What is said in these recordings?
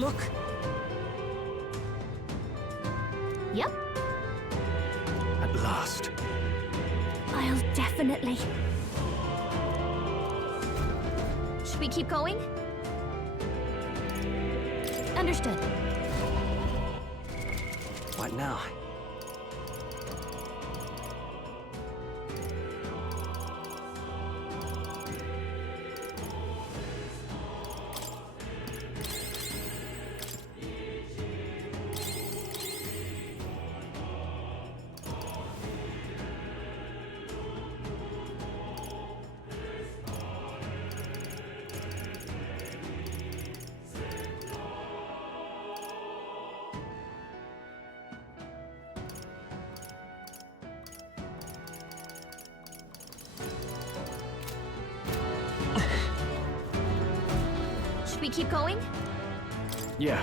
Look! Yep. At last. I'll definitely... Should we keep going? Understood. What now? Should we keep going? Yeah.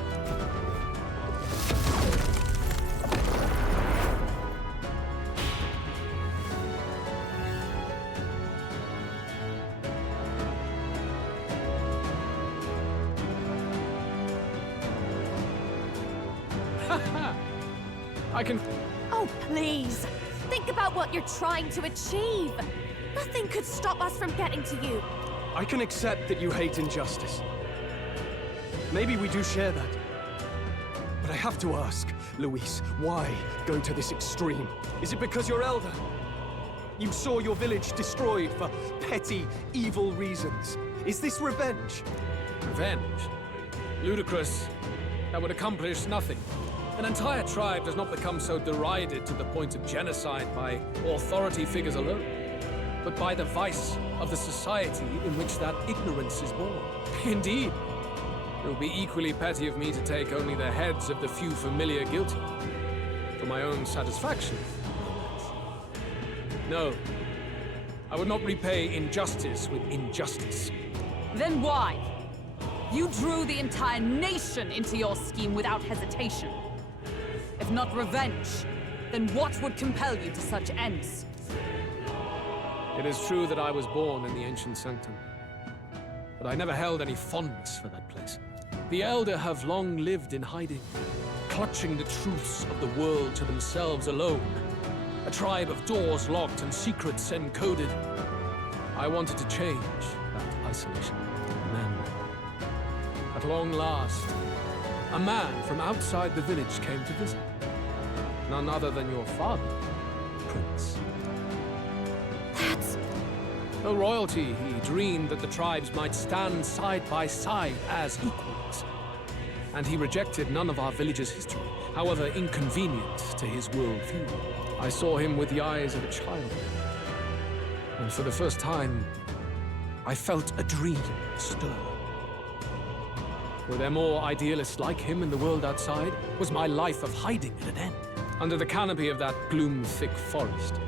I can... Oh, please! Think about what you're trying to achieve! Nothing could stop us from getting to you! I can accept that you hate injustice. Maybe we do share that. But I have to ask, Luis, why go to this extreme? Is it because you're elder? You saw your village destroyed for petty, evil reasons. Is this revenge? Revenge? Ludicrous. That would accomplish nothing. An entire tribe does not become so derided to the point of genocide by authority figures alone, but by the vice of the society in which that ignorance is born. Indeed, it would be equally petty of me to take only the heads of the few familiar guilty, for my own satisfaction. No, I would not repay injustice with injustice. Then why? You drew the entire nation into your scheme without hesitation. If not revenge, then what would compel you to such ends? It is true that I was born in the ancient sanctum, but I never held any fondness for that place. The Elder have long lived in hiding, clutching the truths of the world to themselves alone. A tribe of doors locked and secrets encoded. I wanted to change that isolation. And then, at long last, a man from outside the village came to visit. None other than your father, Prince. That's... Though royalty, he dreamed that the tribes might stand side by side as equals. And he rejected none of our village's history, however inconvenient to his worldview. I saw him with the eyes of a child. And for the first time, I felt a dream stir. Were there more idealists like him in the world outside? Was my life of hiding at an end? Under the canopy of that gloom-thick forest,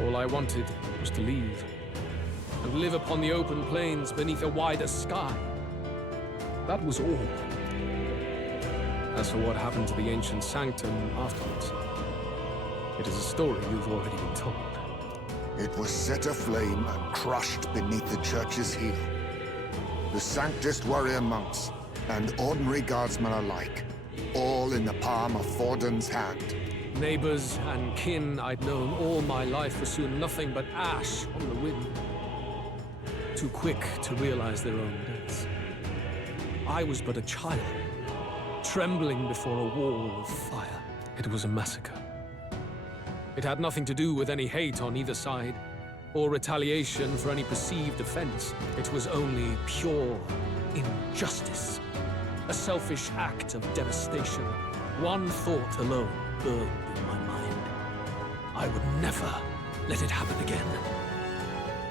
all I wanted was to leave and live upon the open plains beneath a wider sky. That was all. As for what happened to the ancient sanctum afterwards, it is a story you've already been told. It was set aflame and crushed beneath the church's heel. The Sanctist warrior monks and ordinary guardsmen alike, all in the palm of Forden's hand. Neighbors and kin I'd known all my life were soon nothing but ash on the wind. Too quick to realize their own deaths. I was but a child, trembling before a wall of fire. It was a massacre. It had nothing to do with any hate on either side, or retaliation for any perceived offense. It was only pure injustice. A selfish act of devastation. One thought alone burned in my mind. I would never let it happen again.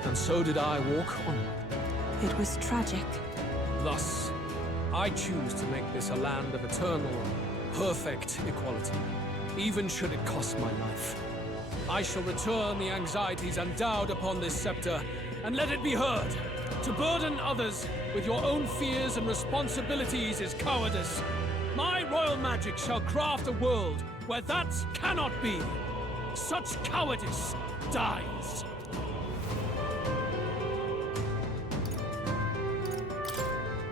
And so did I walk onward. It was tragic. Thus, I choose to make this a land of eternal, perfect equality, even should it cost my life. I shall return the anxieties endowed upon this scepter, and let it be heard. To burden others with your own fears and responsibilities is cowardice. My royal magic shall craft a world where that cannot be. Such cowardice dies.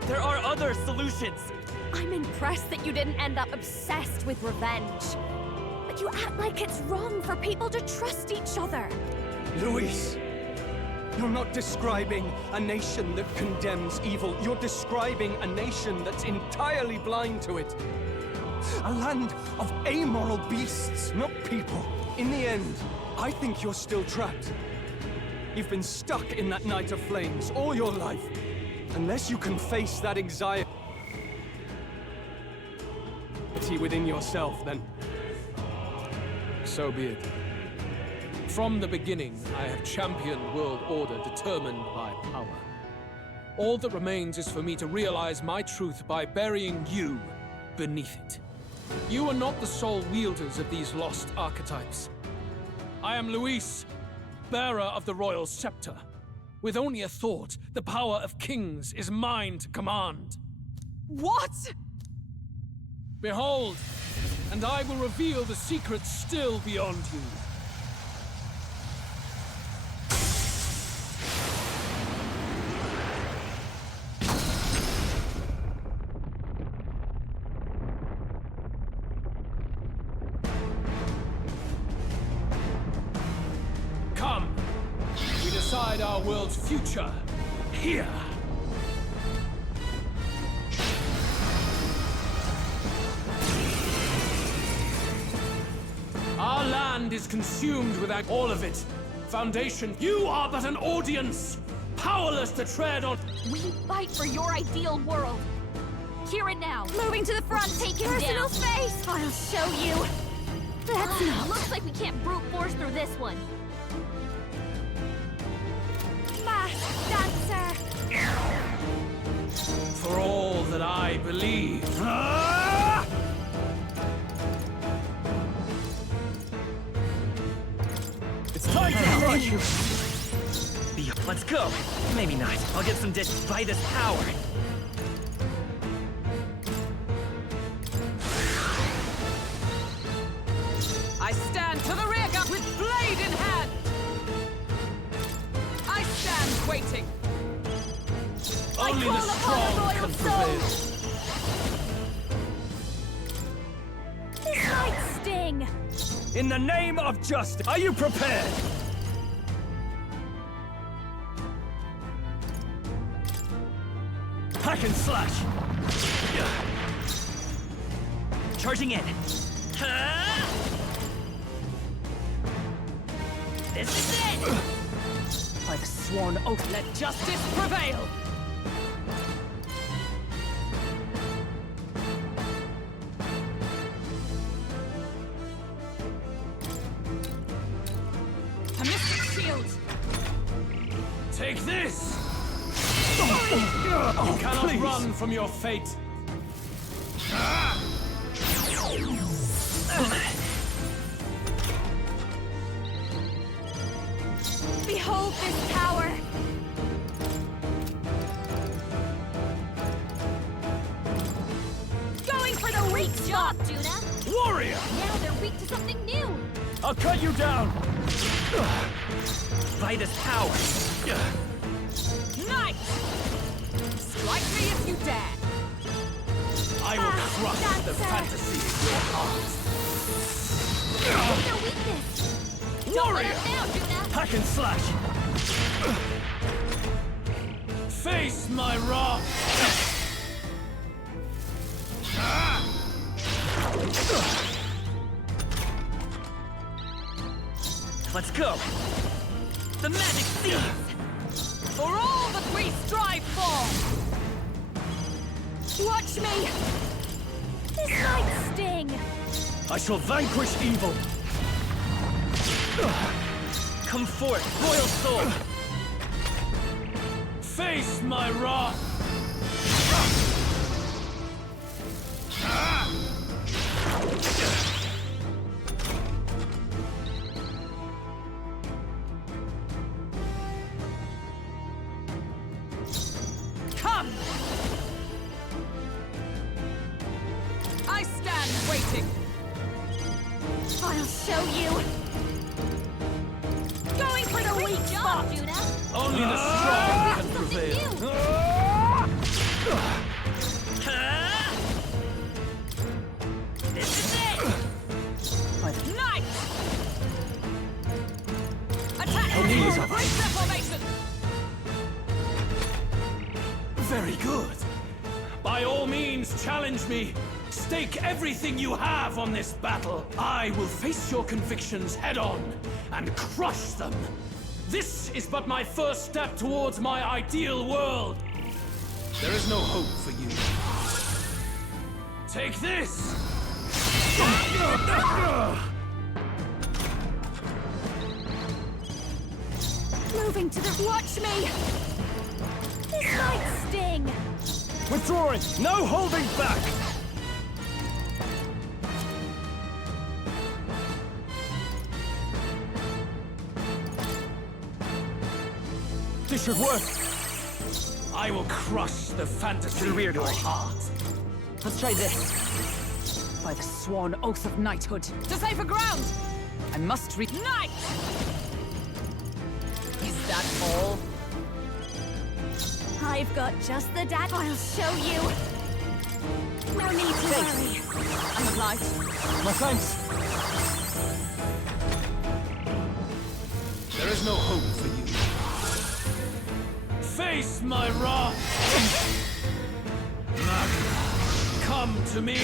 There are other solutions. I'm impressed that you didn't end up obsessed with revenge. But you act like it's wrong for people to trust each other. Luis, you're not describing a nation that condemns evil. You're describing a nation that's entirely blind to it. A land of amoral beasts, not people. In the end, I think you're still trapped. You've been stuck in that night of flames all your life. Unless you can face that anxiety within yourself, then... So be it. From the beginning, I have championed world order determined by power. All that remains is for me to realize my truth by burying you beneath it. You are not the sole wielders of these lost archetypes. I am Luis, bearer of the royal scepter. With only a thought, the power of kings is mine to command. What? Behold, and I will reveal the secrets still beyond you. Come, we decide our world's future here. Our land is consumed without all of it. Foundation, you are but an audience, powerless to tread on... We fight for your ideal world. Here and now. Moving to the front, Take him personal down. space! I'll show you. That's not Looks like we can't brute force through this one. masked dancer! For all that I believe. It's time to crush you! Let's go! Maybe not. I'll get some by this power. I stand to the rear guard with blade in hand! I stand waiting! Only the strong can prevail. This might sting! In the name of justice, are you prepared? Hack and slash! Charging in. This is it! By the sworn oath, Let justice prevail! A mystic shield! Take this! You cannot please. run from your fate. Behold this power! Going for the weak spot! Job, Juna. Warrior! Now they're weak to something new. I'll cut you down! by this power. Knight! Strike me if you dare! I will crush the fantasy in your heart. What's their weakness? Don't let us down, Juna. Hack and slash! Face my wrath! Let's go. The magic seeds. For all that we strive for! Watch me! This might sting! I shall vanquish evil! Come forth, royal soul. Face my wrath! Come! I stand waiting! I'll show you! Going for the weak spot! Job, Juna. Only the strong can Something prevail. new. Very good. By all means, challenge me. Stake everything you have on this battle. I will face your convictions head-on and crush them. This is but my first step towards my ideal world. There is no hope for you. Take this! Moving to the... Watch me! This might sting! Withdrawing! No holding back! This should work! I will crush the fantasy of your heart. Let's try this. By the sworn oath of knighthood, to safer ground! I must Knight! Is that all? I've got just the dagger. I'll show you. No need to worry. I'm obliged. My thanks! There is no hope for you. Face my wrath! Come to me!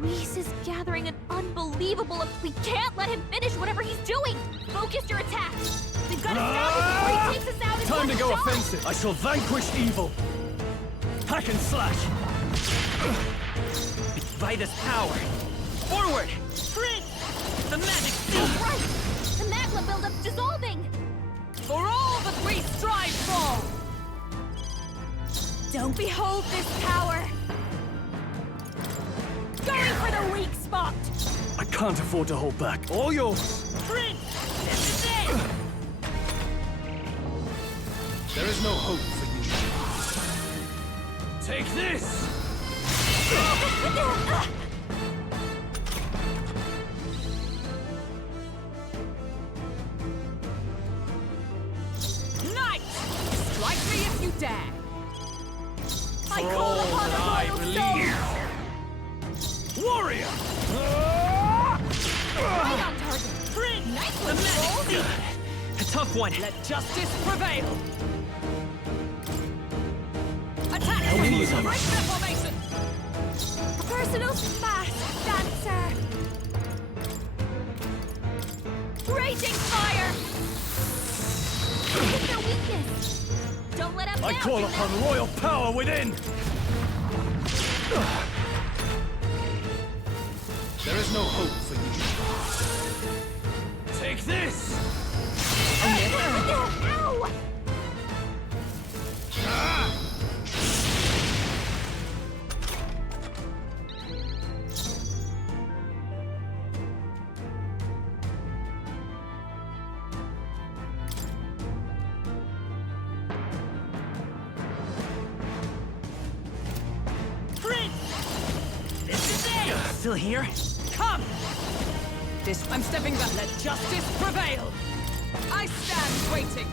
Luis is gathering an unbelievable... We can't let him finish whatever he's doing! Focus your attacks! We've got to stop him before he takes us out in Time one to go shot! offensive! I shall vanquish evil! Hack and slash! By this power! Forward! Sprint! The magic That's right! The magma buildup's dissolving! For all that we strive for! Don't behold this power! Going for the weak spot! I can't afford to hold back. All yours! Sprint! This is it! There is no hope for you. Take this! Knight! Strike me if you dare! I For call all upon that I the royal believe! Warrior! Right on target! Sprint! Nice The one, Soul! magic! A tough one! Let justice prevail! Attack! Easy. Break their formation! A personal fast dancer! Raging fire! Hit their weakness! Don't let up I now, call Juno. upon royal power within! There is no hope for you. Take this! Ow! Sprint! This is it! Still here? Come! I'm stepping back. Let justice prevail! I stand waiting.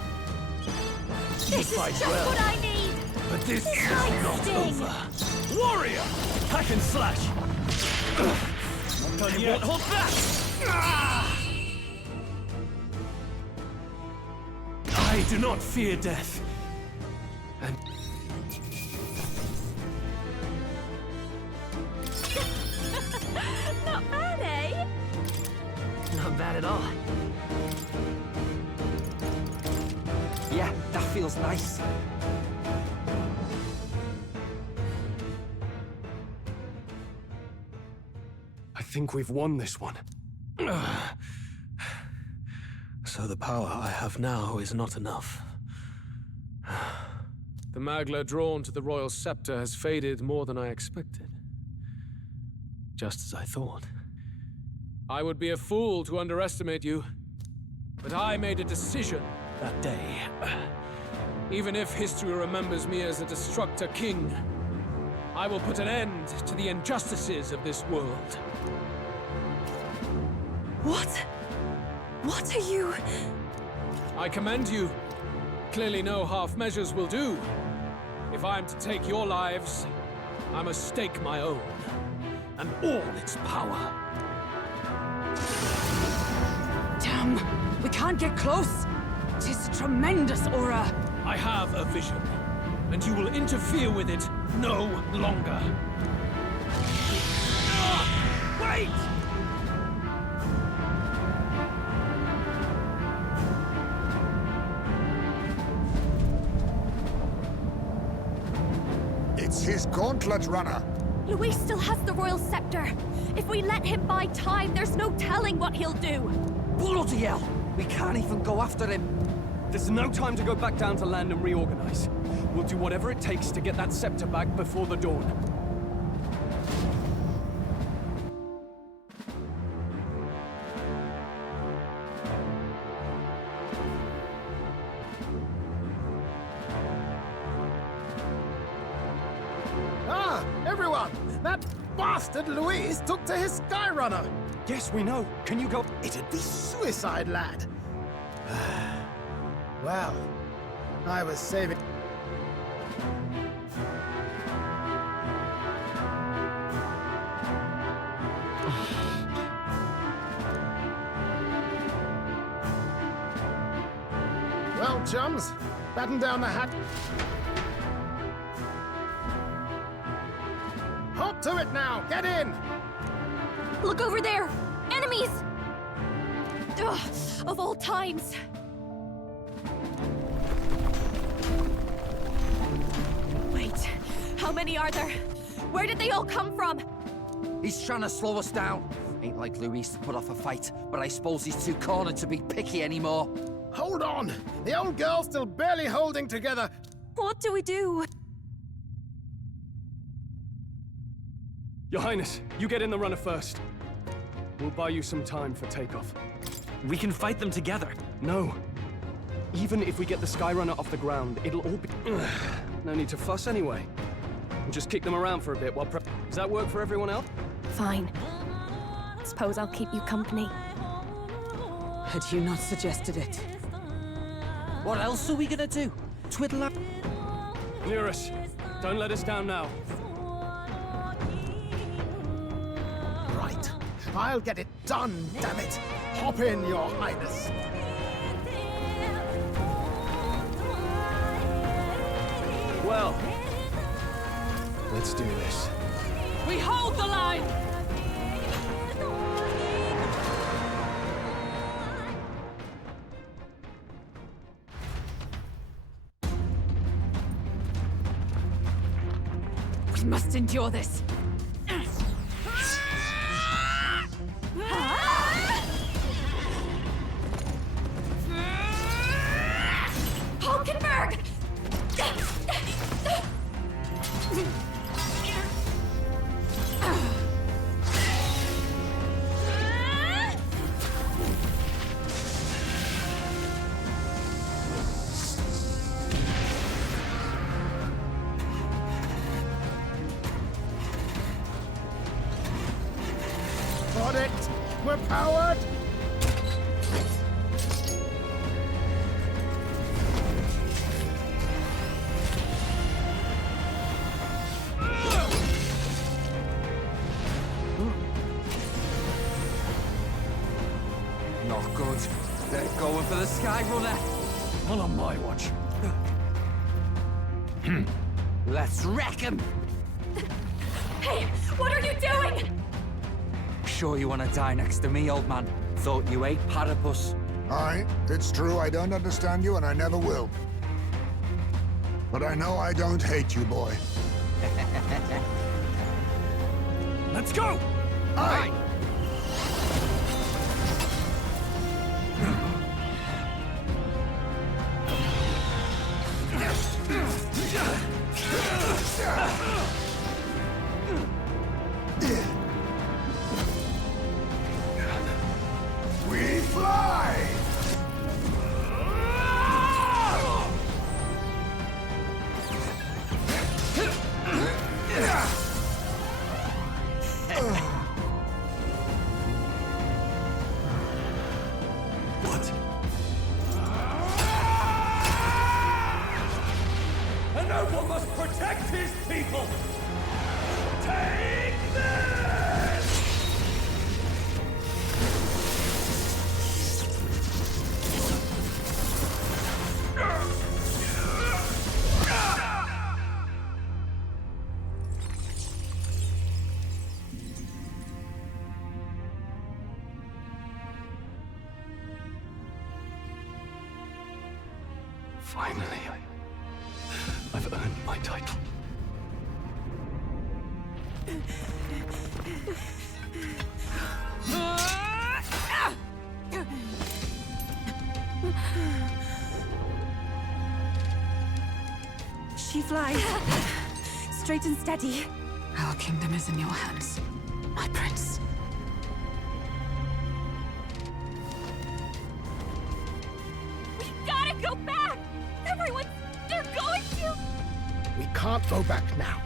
This is fight just well. what I need! But this This is might not sting. over! Warrior! Hack and slash! Not done yet! Won't hold back! I do not fear death. And Not bad, eh? Not bad at all. Yeah, that feels nice. I think we've won this one. So the power I have now is not enough. The Magla drawn to the royal scepter has faded more than I expected. Just as I thought. I would be a fool to underestimate you, but I made a decision that day. Even if history remembers me as a destructor king, I will put an end to the injustices of this world. What? What are you... I commend you. Clearly no half measures will do. If I am to take your lives, I must stake my own, and all its power. Damn! We can't get close! 'Tis a tremendous aura! I have a vision. and you will interfere with it no longer. Wait! It's his gauntlet runner. Luis still has the royal scepter. If we let him buy time, there's no telling what he'll do. Bloody hell! We can't even go after him. There's no time to go back down to land and reorganize. We'll do whatever it takes to get that scepter back before the dawn. Ah, everyone! That bastard Luis took to his Skyrunner! Yes, we know. Can you go? It'd be suicide, lad. Well, I was saving... Well, chums, batten down the hat. Hop to it now! Get in! Look over there! Enemies! Ugh, of all times. Wait, how many are there? Where did they all come from? He's trying to slow us down. Ain't like Luis to put off a fight, but I suppose he's too cornered to be picky anymore. Hold on! The old girl's still barely holding together. What do we do? Your Highness, you get in the runner first. We'll buy you some time for takeoff. We can fight them together. No. Even if we get the Skyrunner off the ground, it'll all be... No need to fuss anyway. We'll just kick them around for a bit while Does that work for everyone else? Fine. Suppose I'll keep you company. Had you not suggested it? What else are we gonna do? Twiddle up? Near us. Don't let us down now. Right. I'll get it done, damn it! Hop in, Your Highness. Well, let's do this. We hold the line! We must endure this. Hulkenberg! Got it! We're powered! Not good. They're going for the Skyrunner. Not on my watch. Let's wreck him! Hey, what are you doing? Sure you want to die next to me, old man? Thought you ate platypus. Aye, it's true I don't understand you and I never will. But I know I don't hate you, boy. Let's go! Aye! We fly! What? A noble must protect his people! Take this! Finally, I've earned my title. She flies. Straight and steady. Our kingdom is in your hands, my prince. We gotta go back! Everyone, they're going to! We can't go back now.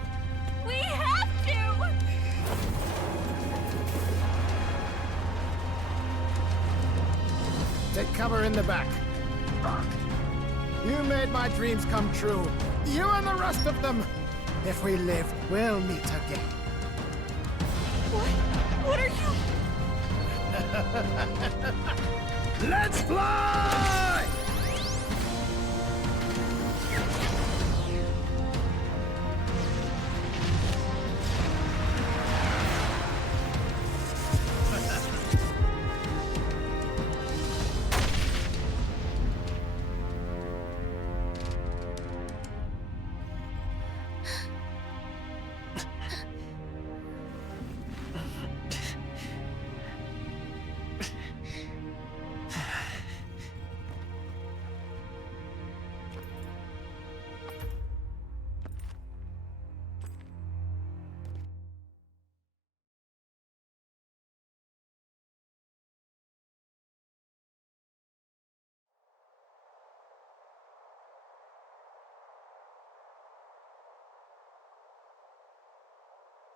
We have to! Take cover in the back. You made my dreams come true. You and the rest of them. If we live, we'll meet again. What are you... Let's fly!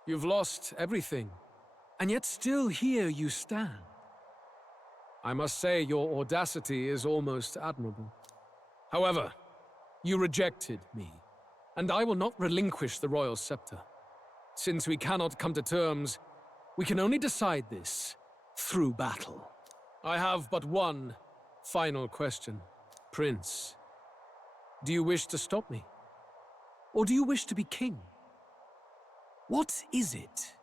You've lost everything, and yet still here you stand. I must say your audacity is almost admirable. However, you rejected me, and I will not relinquish the royal scepter. Since we cannot come to terms, we can only decide this through battle. I have but one final question. Prince, do you wish to stop me? Or do you wish to be king? What is it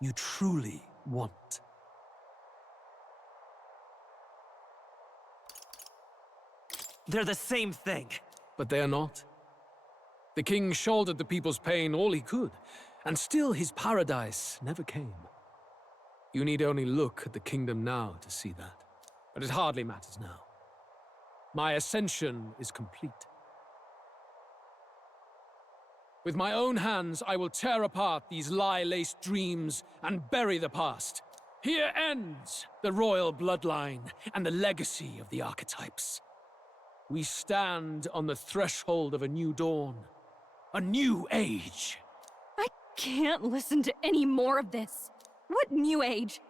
you truly want? They're the same thing. But they are not. The king shouldered the people's pain all he could, and still his paradise never came. You need only look at the kingdom now to see that. But it hardly matters now. My ascension is complete. With my own hands, I will tear apart these lie-laced dreams and bury the past. Here ends the royal bloodline and the legacy of the archetypes. We stand on the threshold of a new dawn, a new age. I can't listen to any more of this. What new age?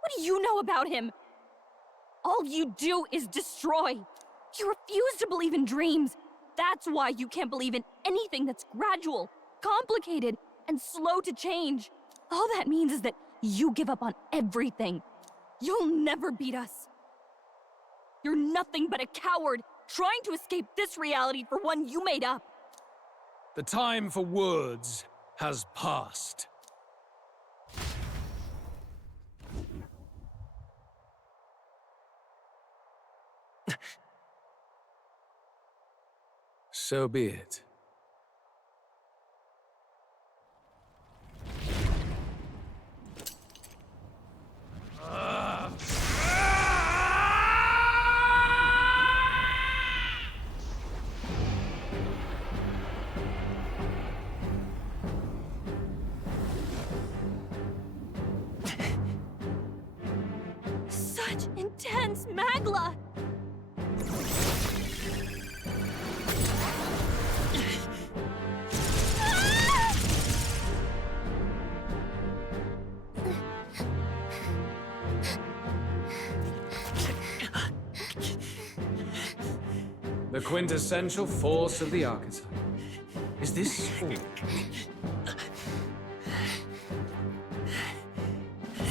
What do you know about him? All you do is destroy. You refuse to believe in dreams. That's why you can't believe in anything that's gradual, complicated, and slow to change. All that means is that you give up on everything. You'll never beat us. You're nothing but a coward trying to escape this reality for one you made up. The time for words has passed. So be it. Such intense magla! The quintessential force of the archetype. Is this all?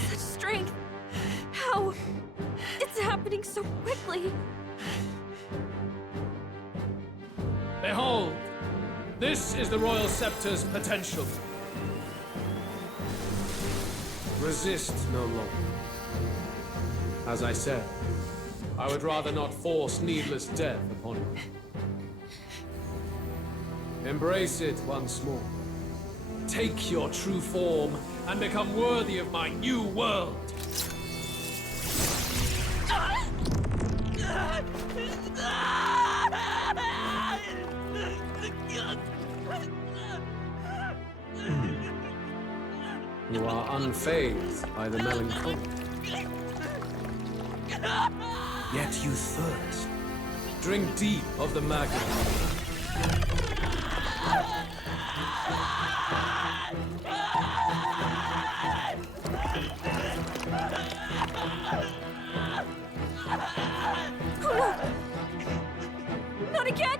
Such strength! How? It's happening so quickly! Behold! This is the Royal Scepter's potential. Resist no longer. As I said, I would rather not force needless death upon you. Embrace it once more. Take your true form and become worthy of my new world. You are unfazed by the melancholy. Yet you thirst. Drink deep of the magma. Not again!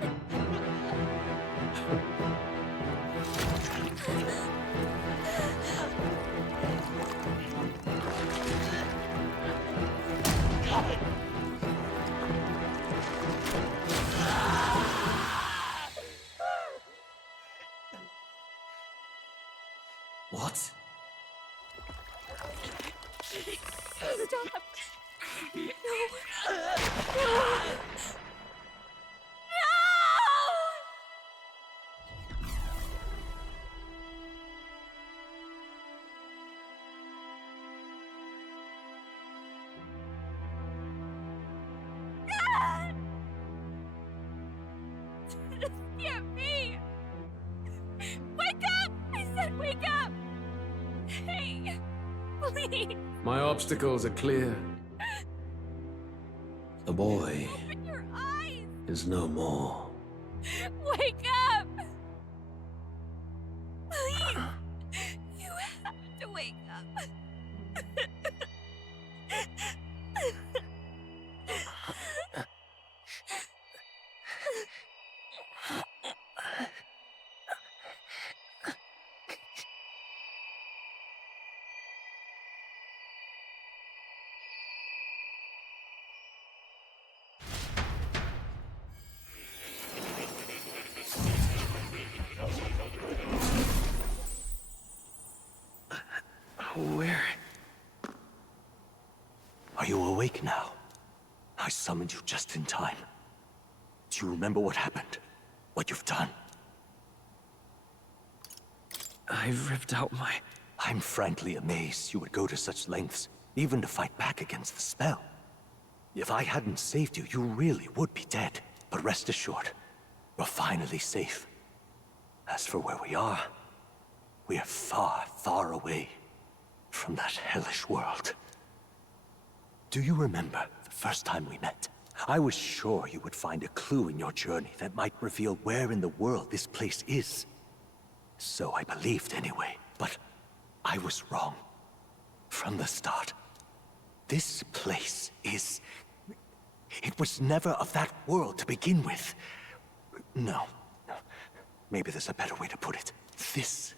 What? Stop! No! This can't be! Wake up! I said wake up! Hey! Please! My obstacles are clear. The boy Open your eyes! is no more. Wake up! Please! You have to wake up. Where? Are you awake now? I summoned you just in time. Do you remember what happened? What you've done? I ripped out my... I'm frankly amazed you would go to such lengths, even to fight back against the spell. If I hadn't saved you, you really would be dead. But rest assured, you're finally safe. As for where we are far, far away from that hellish world. Do you remember the first time we met? I was sure you would find a clue in your journey that might reveal where in the world this place is. So I believed anyway, but I was wrong. From the start. This place is... It was never of that world to begin with. No. Maybe there's a better way to put it. This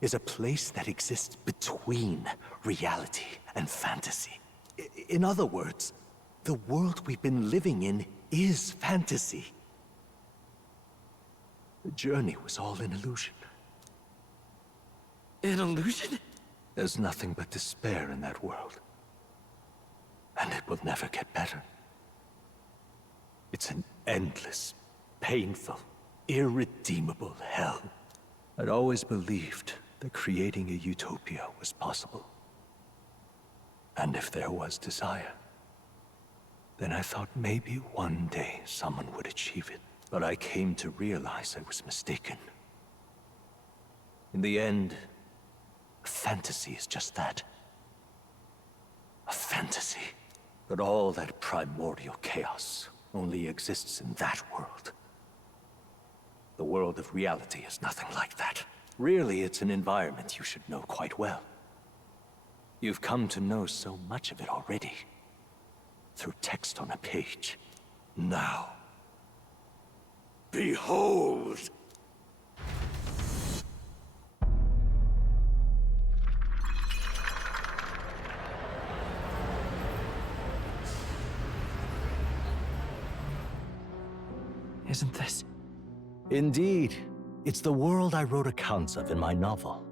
is a place that exists between reality and fantasy. In other words, the world we've been living in is fantasy. The journey was all an illusion. An illusion? There's nothing but despair in that world. And it will never get better. It's an endless, painful, irredeemable hell. I'd always believed that creating a utopia was possible. And if there was desire, then I thought maybe one day someone would achieve it. But I came to realize I was mistaken. In the end, fantasy is just that. A fantasy. But all that primordial chaos only exists in that world. The world of reality is nothing like that. Really, it's an environment you should know quite well. You've come to know so much of it already. Through text on a page. Now, behold! Isn't this... Indeed. It's the world I wrote accounts of in my novel.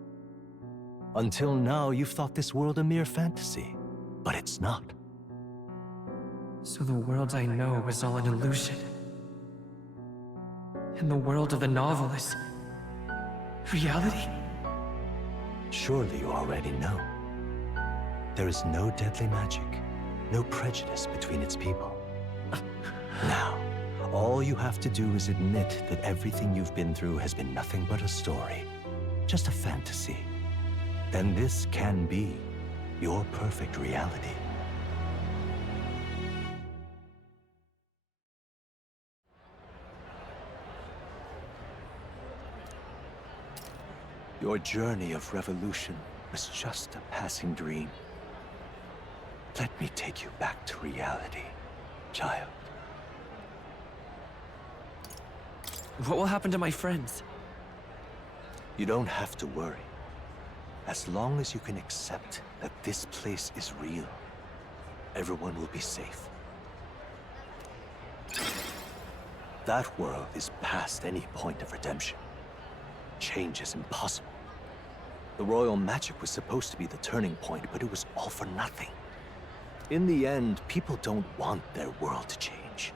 Until now, you've thought this world a mere fantasy. But it's not. So the world I know is all an illusion? And the world of the novel is reality? Surely you already know. There is no deadly magic, no prejudice between its people. Now, all you have to do is admit that everything you've been through has been nothing but a story, just a fantasy. Then this can be your perfect reality. Your journey of revolution was just a passing dream. Let me take you back to reality, child. What will happen to my friends? You don't have to worry. As long as you can accept that this place is real, everyone will be safe. That world is past any point of redemption. Change is impossible. The royal magic was supposed to be the turning point, but it was all for nothing. In the end, people don't want their world to change.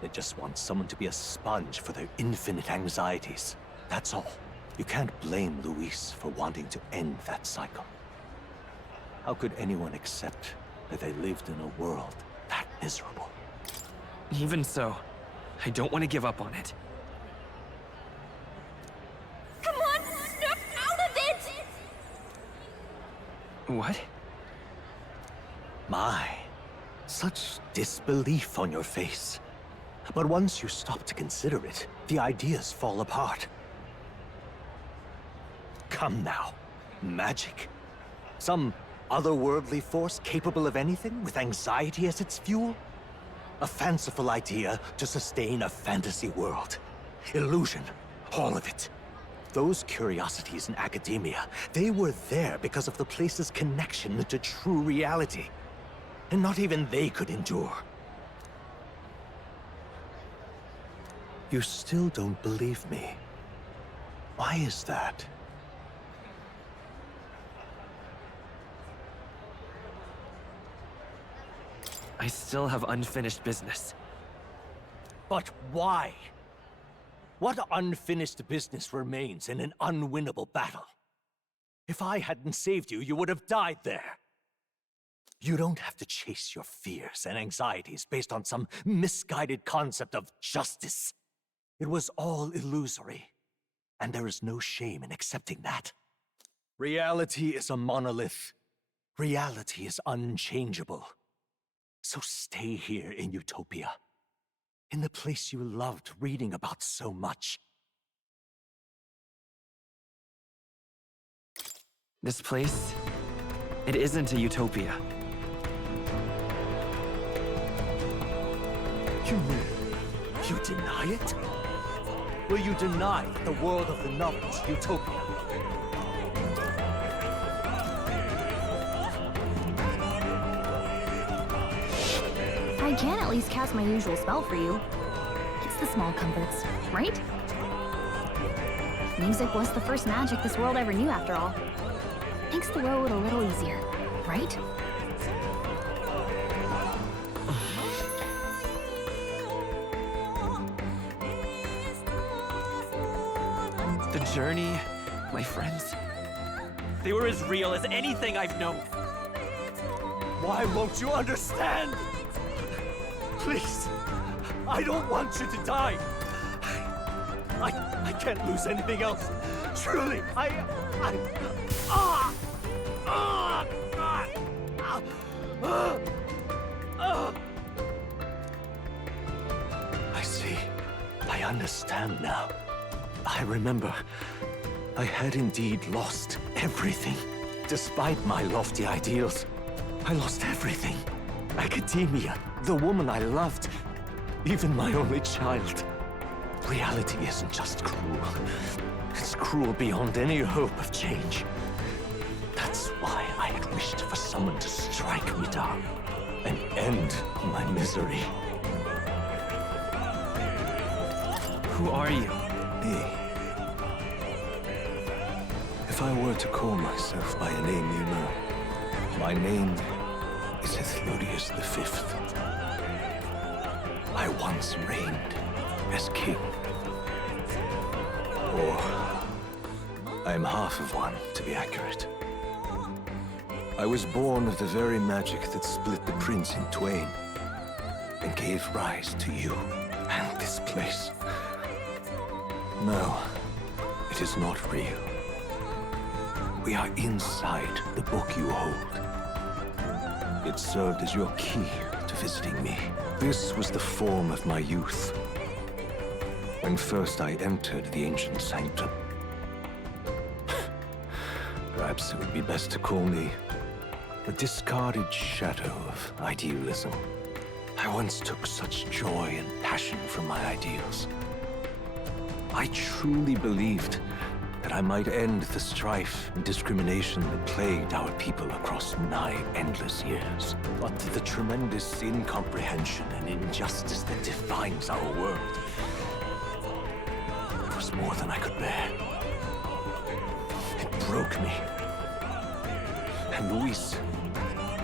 They just want someone to be a sponge for their infinite anxieties. That's all. You can't blame Luis for wanting to end that cycle. How could anyone accept that they lived in a world that miserable? Even so, I don't want to give up on it. Come on, snap out of it! What? My, such disbelief on your face. But once you stop to consider it, the ideas fall apart. Come now. Magic? Some otherworldly force capable of anything, with anxiety as its fuel? A fanciful idea to sustain a fantasy world. Illusion. All of it. Those curiosities in academia, they were there because of the place's connection to true reality. And not even they could endure. You still don't believe me. Why is that? I still have unfinished business. But why? What unfinished business remains in an unwinnable battle? If I hadn't saved you, you would have died there. You don't have to chase your fears and anxieties based on some misguided concept of justice. It was all illusory, and there is no shame in accepting that. Reality is a monolith. Reality is unchangeable. So stay here in Utopia, in the place you loved reading about so much. This place, it isn't a utopia. You deny it? Will you deny that the world of the novel is Utopia? I can at least cast my usual spell for you. It's the small comforts, right? Music was the first magic this world ever knew, after all. Makes the road a little easier, right? The journey, my friends, they were as real as anything I've known. Why won't you understand? Please, I don't want you to die. I can't lose anything else. Truly, I see. I understand now. I remember. I had indeed lost everything. Despite my lofty ideals, I lost everything. Academia, the woman I loved, even my only child. Reality isn't just cruel. It's cruel beyond any hope of change. That's why I had wished for someone to strike me down and end my misery. Who are you? Me. If I were to call myself by a name you know, my name is Ethludius V. I once reigned as king Or I'm half of one, to be accurate. I was born of the very magic that split the prince in twain and gave rise to you and this place. No, it is not real. We are inside the book you hold. It served as your key to visiting me. This was the form of my youth, when first I entered the ancient sanctum. Perhaps it would be best to call me a discarded shadow of idealism. I once took such joy and passion from my ideals. I truly believed that I might end the strife and discrimination that plagued our people across nigh endless years. But the tremendous incomprehension and injustice that defines our world, it was more than I could bear. It broke me. And Luis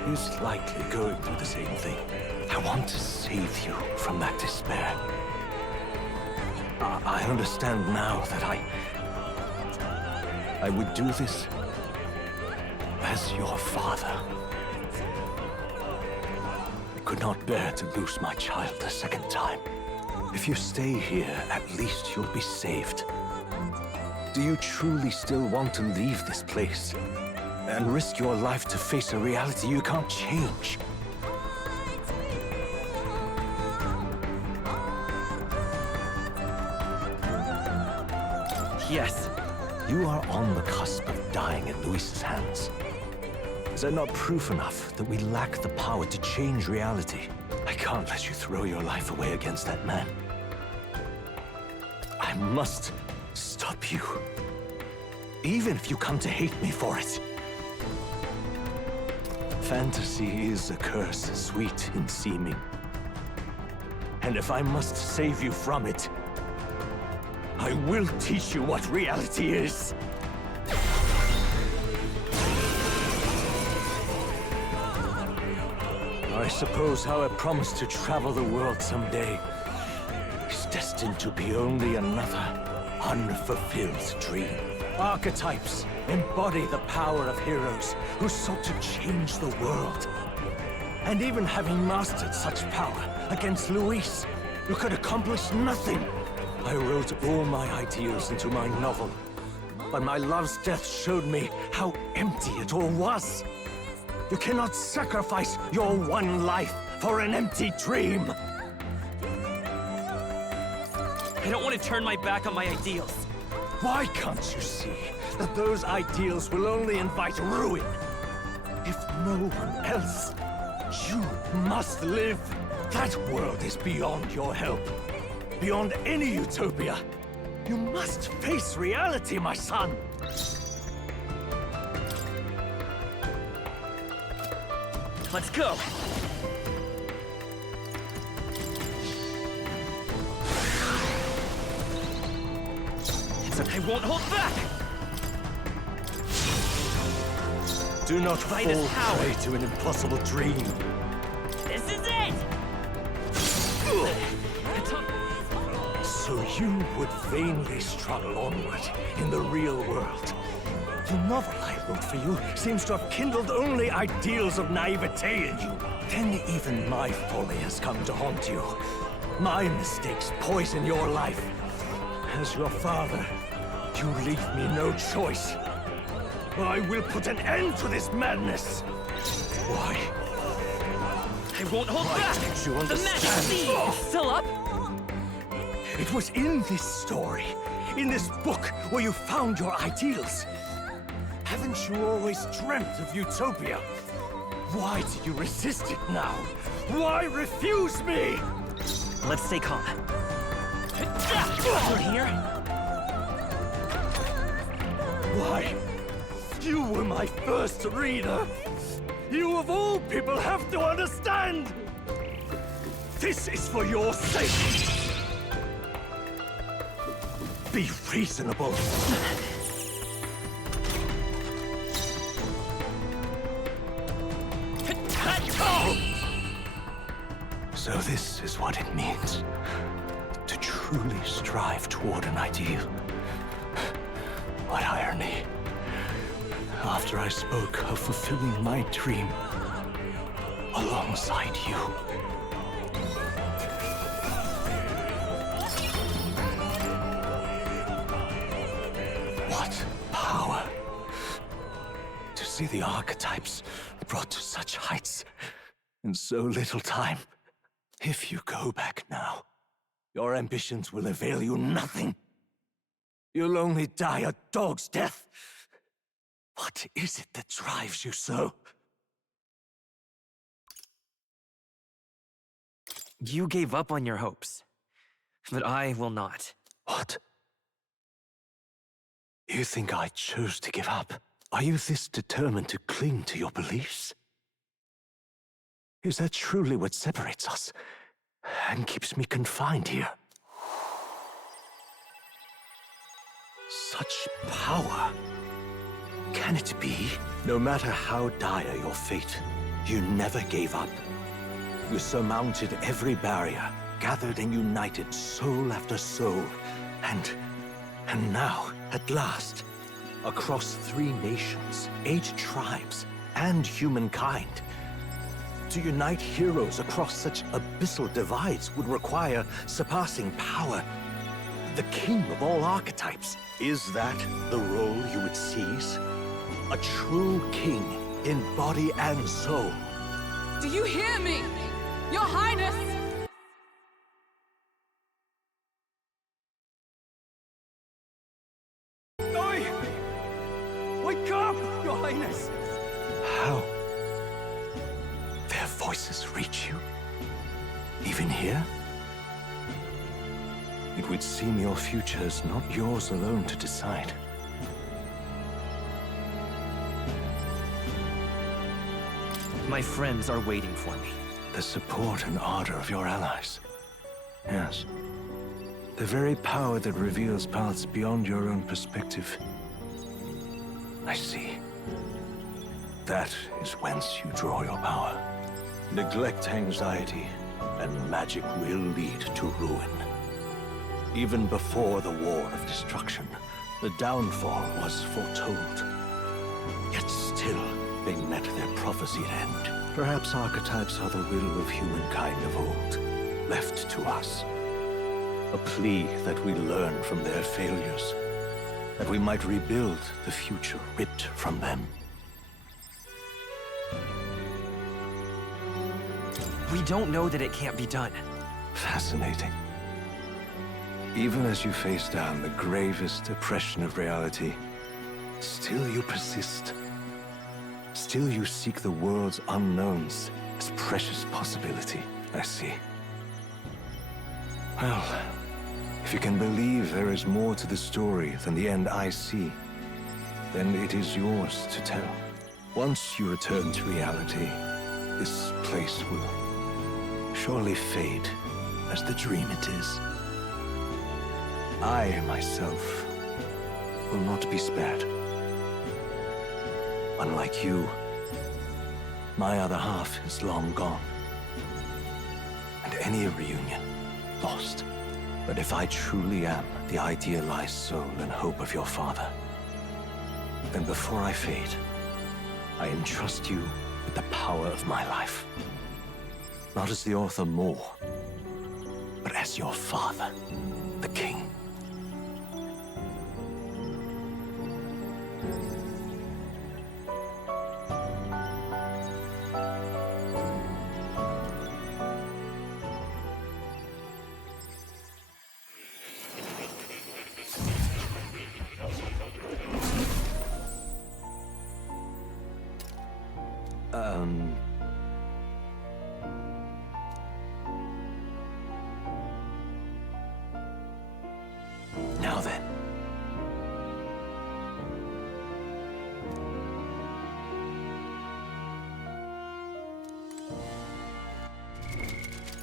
is likely going through the same thing. I want to save you from that despair. I understand now that I would do this as your father. I could not bear to lose my child a second time. If you stay here, at least you'll be saved. Do you truly still want to leave this place and risk your life to face a reality you can't change? Yes. You are on the cusp of dying at Luis's hands. Is that not proof enough that we lack the power to change reality? I can't let you throw your life away against that man. I must stop you. Even if you come to hate me for it. Fantasy is a curse, sweet in seeming. And if I must save you from it, I will teach you what reality is. I suppose our promise to travel the world someday is destined to be only another unfulfilled dream. Archetypes embody the power of heroes who sought to change the world. And even having mastered such power against Luis, you could accomplish nothing. I wrote all my ideals into my novel, but my love's death showed me how empty it all was. You cannot sacrifice your one life for an empty dream. I don't want to turn my back on my ideals. Why can't you see that those ideals will only invite ruin? If no one else, you must live. That world is beyond your help. Beyond any utopia. You must face reality, my son. Let's go. I won't hold back. Do not Fight fall is power. prey to an impossible dream. This is it. So you would vainly struggle onward in the real world. The novel I wrote for you seems to have kindled only ideals of naivete in you. Then even my folly has come to haunt you. My mistakes poison your life. As your father, you leave me no choice. I will put an end to this madness. Why? I won't hold back. Don't you The magic understand? seed is still up. It was in this story, in this book, where you found your ideals. Haven't you always dreamt of utopia? Why do you resist it now? Why refuse me? Let's stay calm. We're here. Why? You were my first reader. You of all people have to understand. This is for your sake. Be reasonable. So this is what it means to truly truly strive toward an ideal. What irony. After I spoke of fulfilling my dream alongside you. What power to see the archetypes brought to such heights in so little time. If you go back now, your ambitions will avail you nothing. You'll only die a dog's death. What is it that drives you so? You gave up on your hopes, but I will not. What? You think I chose to give up? Are you this determined to cling to your beliefs? Is that truly what separates us and keeps me confined here? Such power. Can it be? No matter how dire your fate, you never gave up. You surmounted every barrier, gathered and united soul after soul, and now, at last, across 3 nations, 8 tribes, and humankind. To unite heroes across such abyssal divides would require surpassing power. The king of all archetypes. Is that the role you would seize? A true king in body and soul. Do you hear me? Your Highness! Oi! Wake up, Your Highness! How? Their voices reach you? Even here? It would seem your future is not yours alone to decide. My friends are waiting for me. The support and ardor of your allies. Yes. The very power that reveals paths beyond your own perspective. I see. That is whence you draw your power. Neglect anxiety, and magic will lead to ruin. Even before the War of Destruction, the downfall was foretold. Yet still, they met their prophesied end. Perhaps archetypes are the will of humankind of old, left to us. A plea that we learn from their failures, that we might rebuild the future ripped from them. We don't know that it can't be done. Fascinating. Even as you face down the gravest oppression of reality, still you persist. Still you seek the world's unknowns as precious possibility. I see. Well, if you can believe there is more to the story than the end I see, then it is yours to tell. Once you return to reality, this place will surely fade as the dream it is. I, myself, will not be spared. Unlike you, my other half is long gone. And any reunion, lost. But if I truly am the idealized soul and hope of your father, then before I fade, I entrust you with the power of my life. Not as the author more, but as your father, the king. Now then.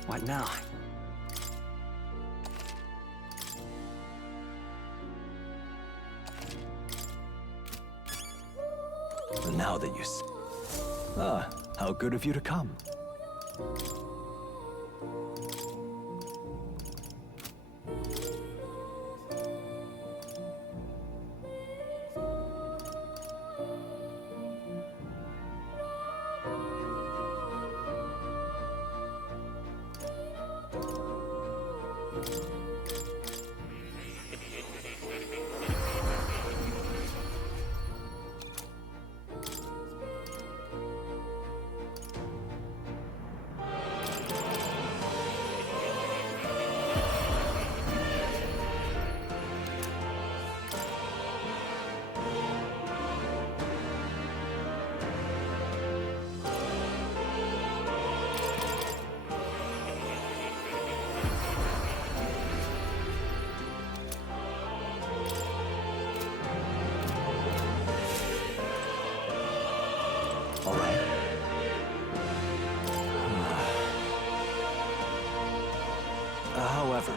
What now? Now that you how good of you to come. However...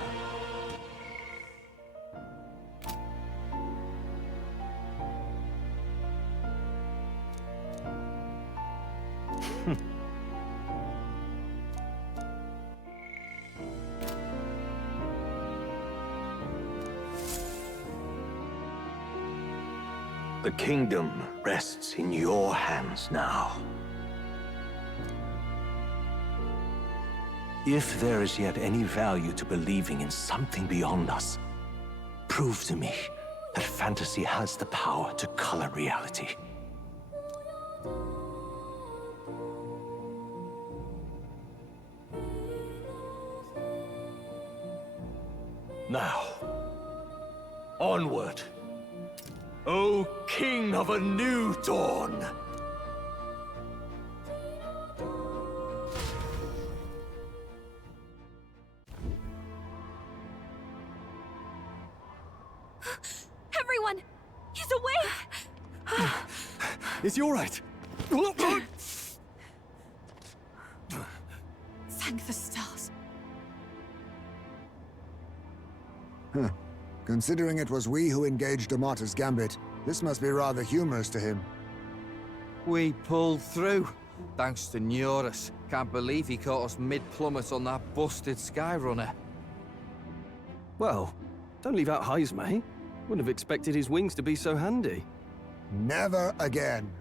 The kingdom rests in your hands now. If there is yet any value to believing in something beyond us, prove to me that fantasy has the power to color reality. Now, onward, O King of a new dawn! Everyone! He's awake! Is he all right? Thank the stars. Huh. Considering it was we who engaged Amata's gambit, this must be rather humorous to him. We pulled through, thanks to Neurus. Can't believe he caught us mid-plummet on that busted Skyrunner. Well, don't leave out Heisme. Eh? Wouldn't have expected his wings to be so handy. Never again.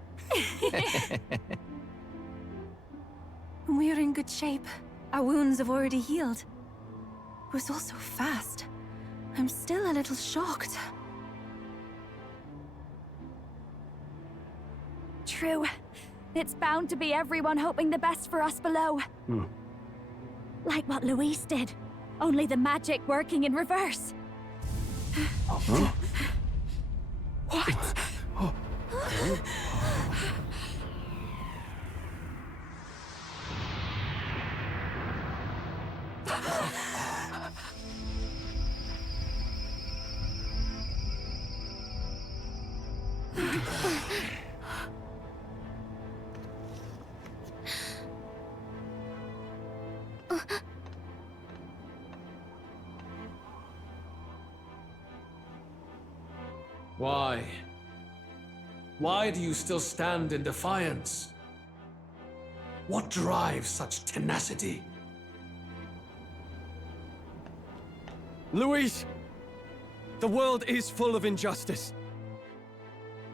We're in good shape. Our wounds have already healed. It was all so fast. I'm still a little shocked. True. It's bound to be everyone hoping the best for us below. Like what Luis did. Only the magic working in reverse. Huh? What? Why? Why do you still stand in defiance? What drives such tenacity? Luis! The world is full of injustice.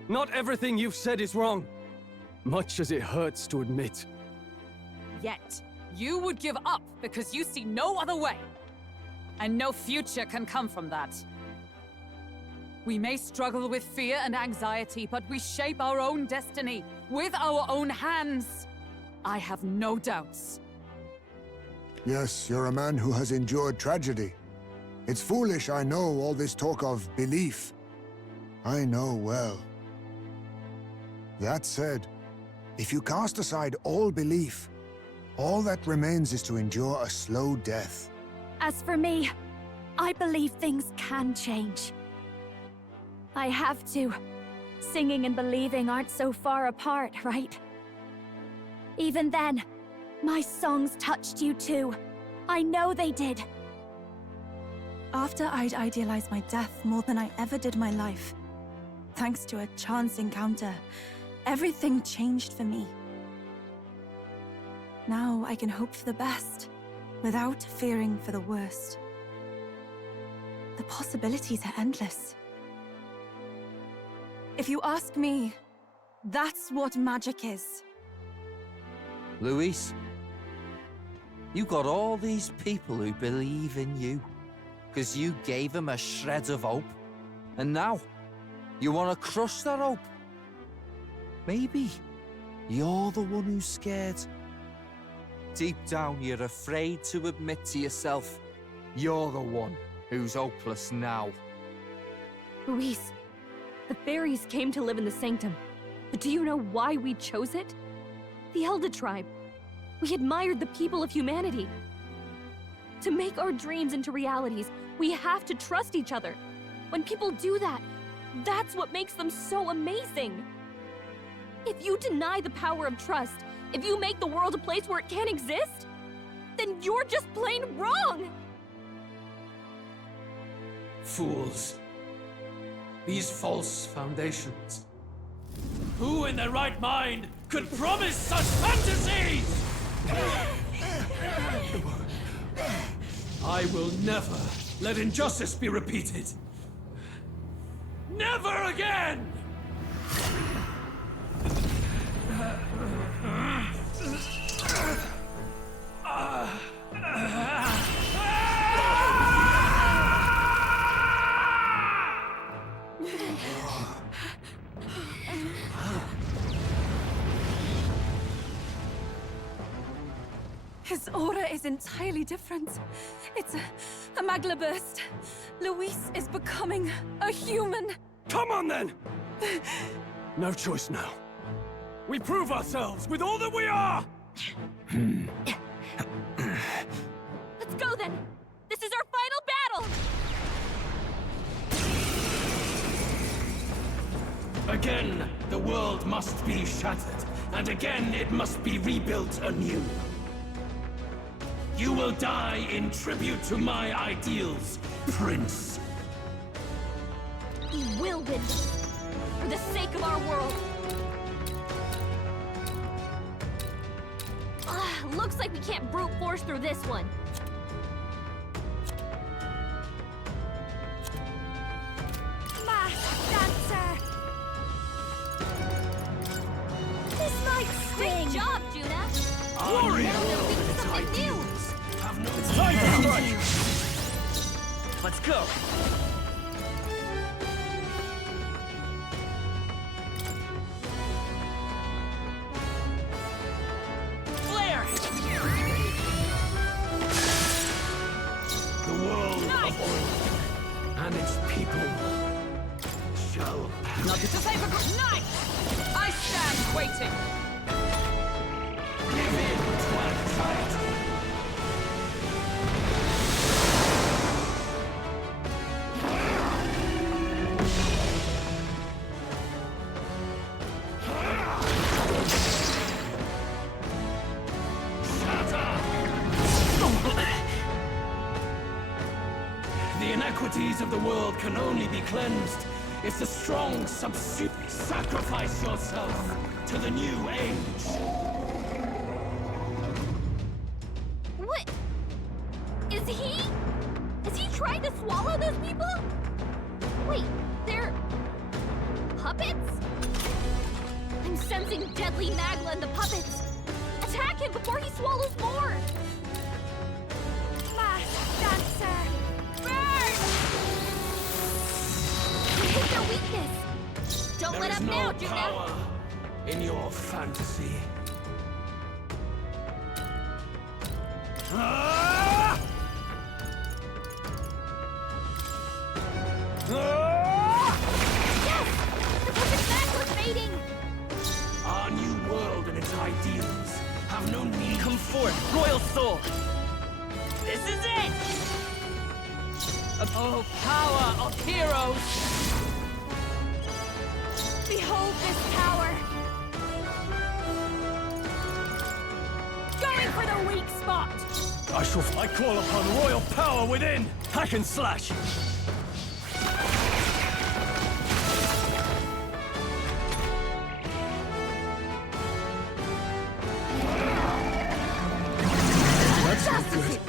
Not everything you've said is wrong, much as it hurts to admit. Yet, you would give up because you see no other way. And no future can come from that. We may struggle with fear and anxiety, but we shape our own destiny with our own hands. I have no doubts. Yes, you're a man who has endured tragedy. It's foolish, I know, all this talk of belief. I know well. That said, if you cast aside all belief, all that remains is to endure a slow death. As for me, I believe things can change. I have to. Singing and believing aren't so far apart, right? Even then, my songs touched you too. I know they did. After I'd idealized my death more than I ever did my life, thanks to a chance encounter, everything changed for me. Now I can hope for the best, without fearing for the worst. The possibilities are endless. If you ask me, that's what magic is. Luis, you got all these people who believe in you, because you gave them a shred of hope. And now, you want to crush their hope. Maybe you're the one who's scared. Deep down, you're afraid to admit to yourself, you're the one who's hopeless now. Luis, the fairies came to live in the Sanctum. But do you know why we chose it? The Elder tribe. We admired the people of humanity. To make our dreams into realities, we have to trust each other. When people do that, that's what makes them so amazing. If you deny the power of trust, if you make the world a place where it can't exist, then you're just plain wrong! Fools. These false foundations. Who in their right mind could promise such fantasies? I will never let injustice be repeated. Never again! His aura is entirely different. It's a magla burst. Luis is becoming a human. Come on then! No choice now. We prove ourselves with all that we are! Let's go then! This is our final battle! Again, the world must be shattered, and again it must be rebuilt anew. You will die in tribute to my ideals, Prince. We will win this, for the sake of our world. Looks like we can't brute force through this one. Masked Dancer! This might sting! Great job, Juna! Warrior! Now we'll think something new! Have no It's time to strike! Let's go! Flare! The world of oil and its people shall perish. Nothing to say for good night! I stand waiting! Give in to anxiety. The inequities of the world can only be cleansed if the strong sacrifice yourself to the new age. What? Is he trying to swallow those people? Wait, they're... puppets? I'm sensing deadly magla in the puppets. Attack him before he swallows more! Masked Dancer! Burn! We hit their weakness! Don't There let is up no now, Juna! power in your fantasy. Ah! Ah! Yes! The puppet's magla's fading! Our new world and its ideals have no need. Come forth, Royal Soul! This is it! Oh, power of heroes! Behold this power! Going for the weak spot! I call upon royal power within! Hack and slash! That's not good.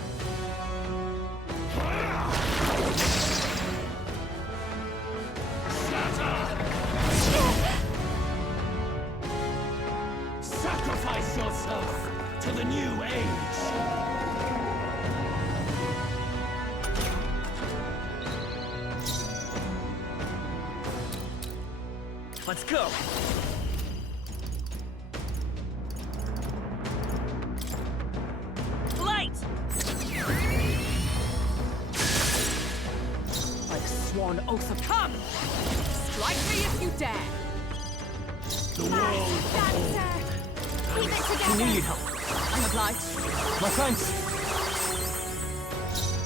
Sacrifice yourself to the new age. Let's go! Light! I've sworn oath of come! Strike me if you dare! The world of old. Dancer! Keep it together! We need help. I'm obliged. My thanks!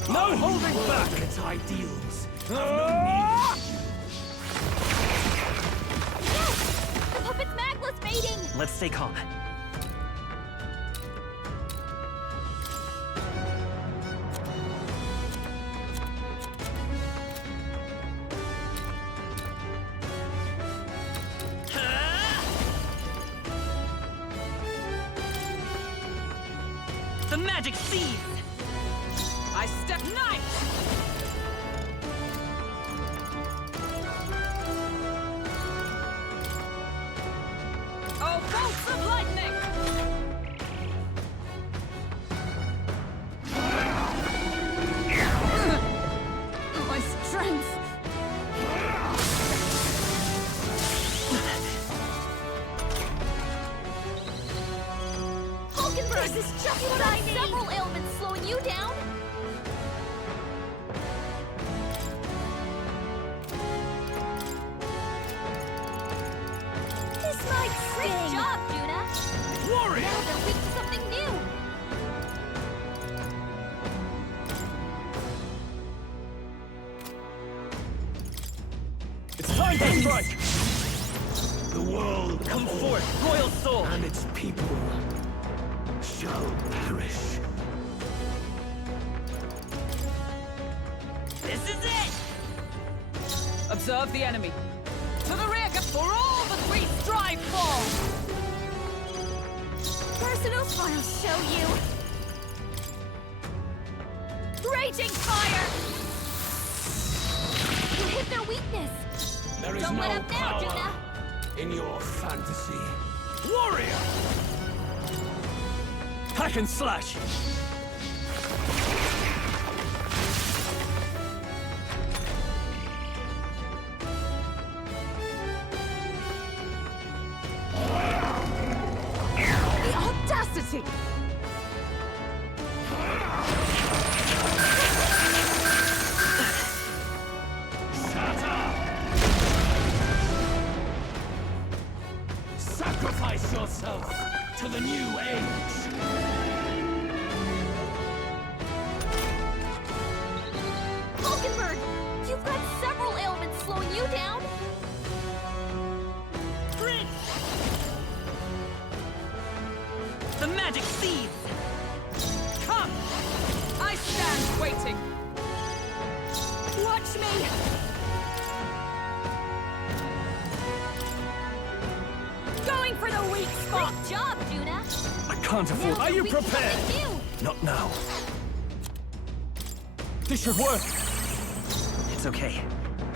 No holding back! And its ideals have no Ah! Yes! The puppet's magla's fading! Let's stay calm. The magic seeds! I step knight! Oh, bolts of lightning! My strength! Hulkenberg, this is just what I need! Several ailments slowing you down! This might sting! Great job, Juna! Warrior! Now they're weak to something new! It's time to strike! The world Come forth, royal soul! and its people shall perish. This is it! Observe the enemy. To the rear, for all that we strive for! Personal files show you! Raging fire! You hit their weakness! There is Don't no let up now, power Juna! in your fantasy. Warrior! Hack and slash! The audacity! Sacrifice yourself to the new age. Hulkenberg! You've got several ailments slowing you down! The magic seeds! Come! I stand waiting! Watch me! Going for the weak spot! Great job, Juna! I can't afford. Now Are you they're weak to prepared? something new. Not now. This should work. It's okay.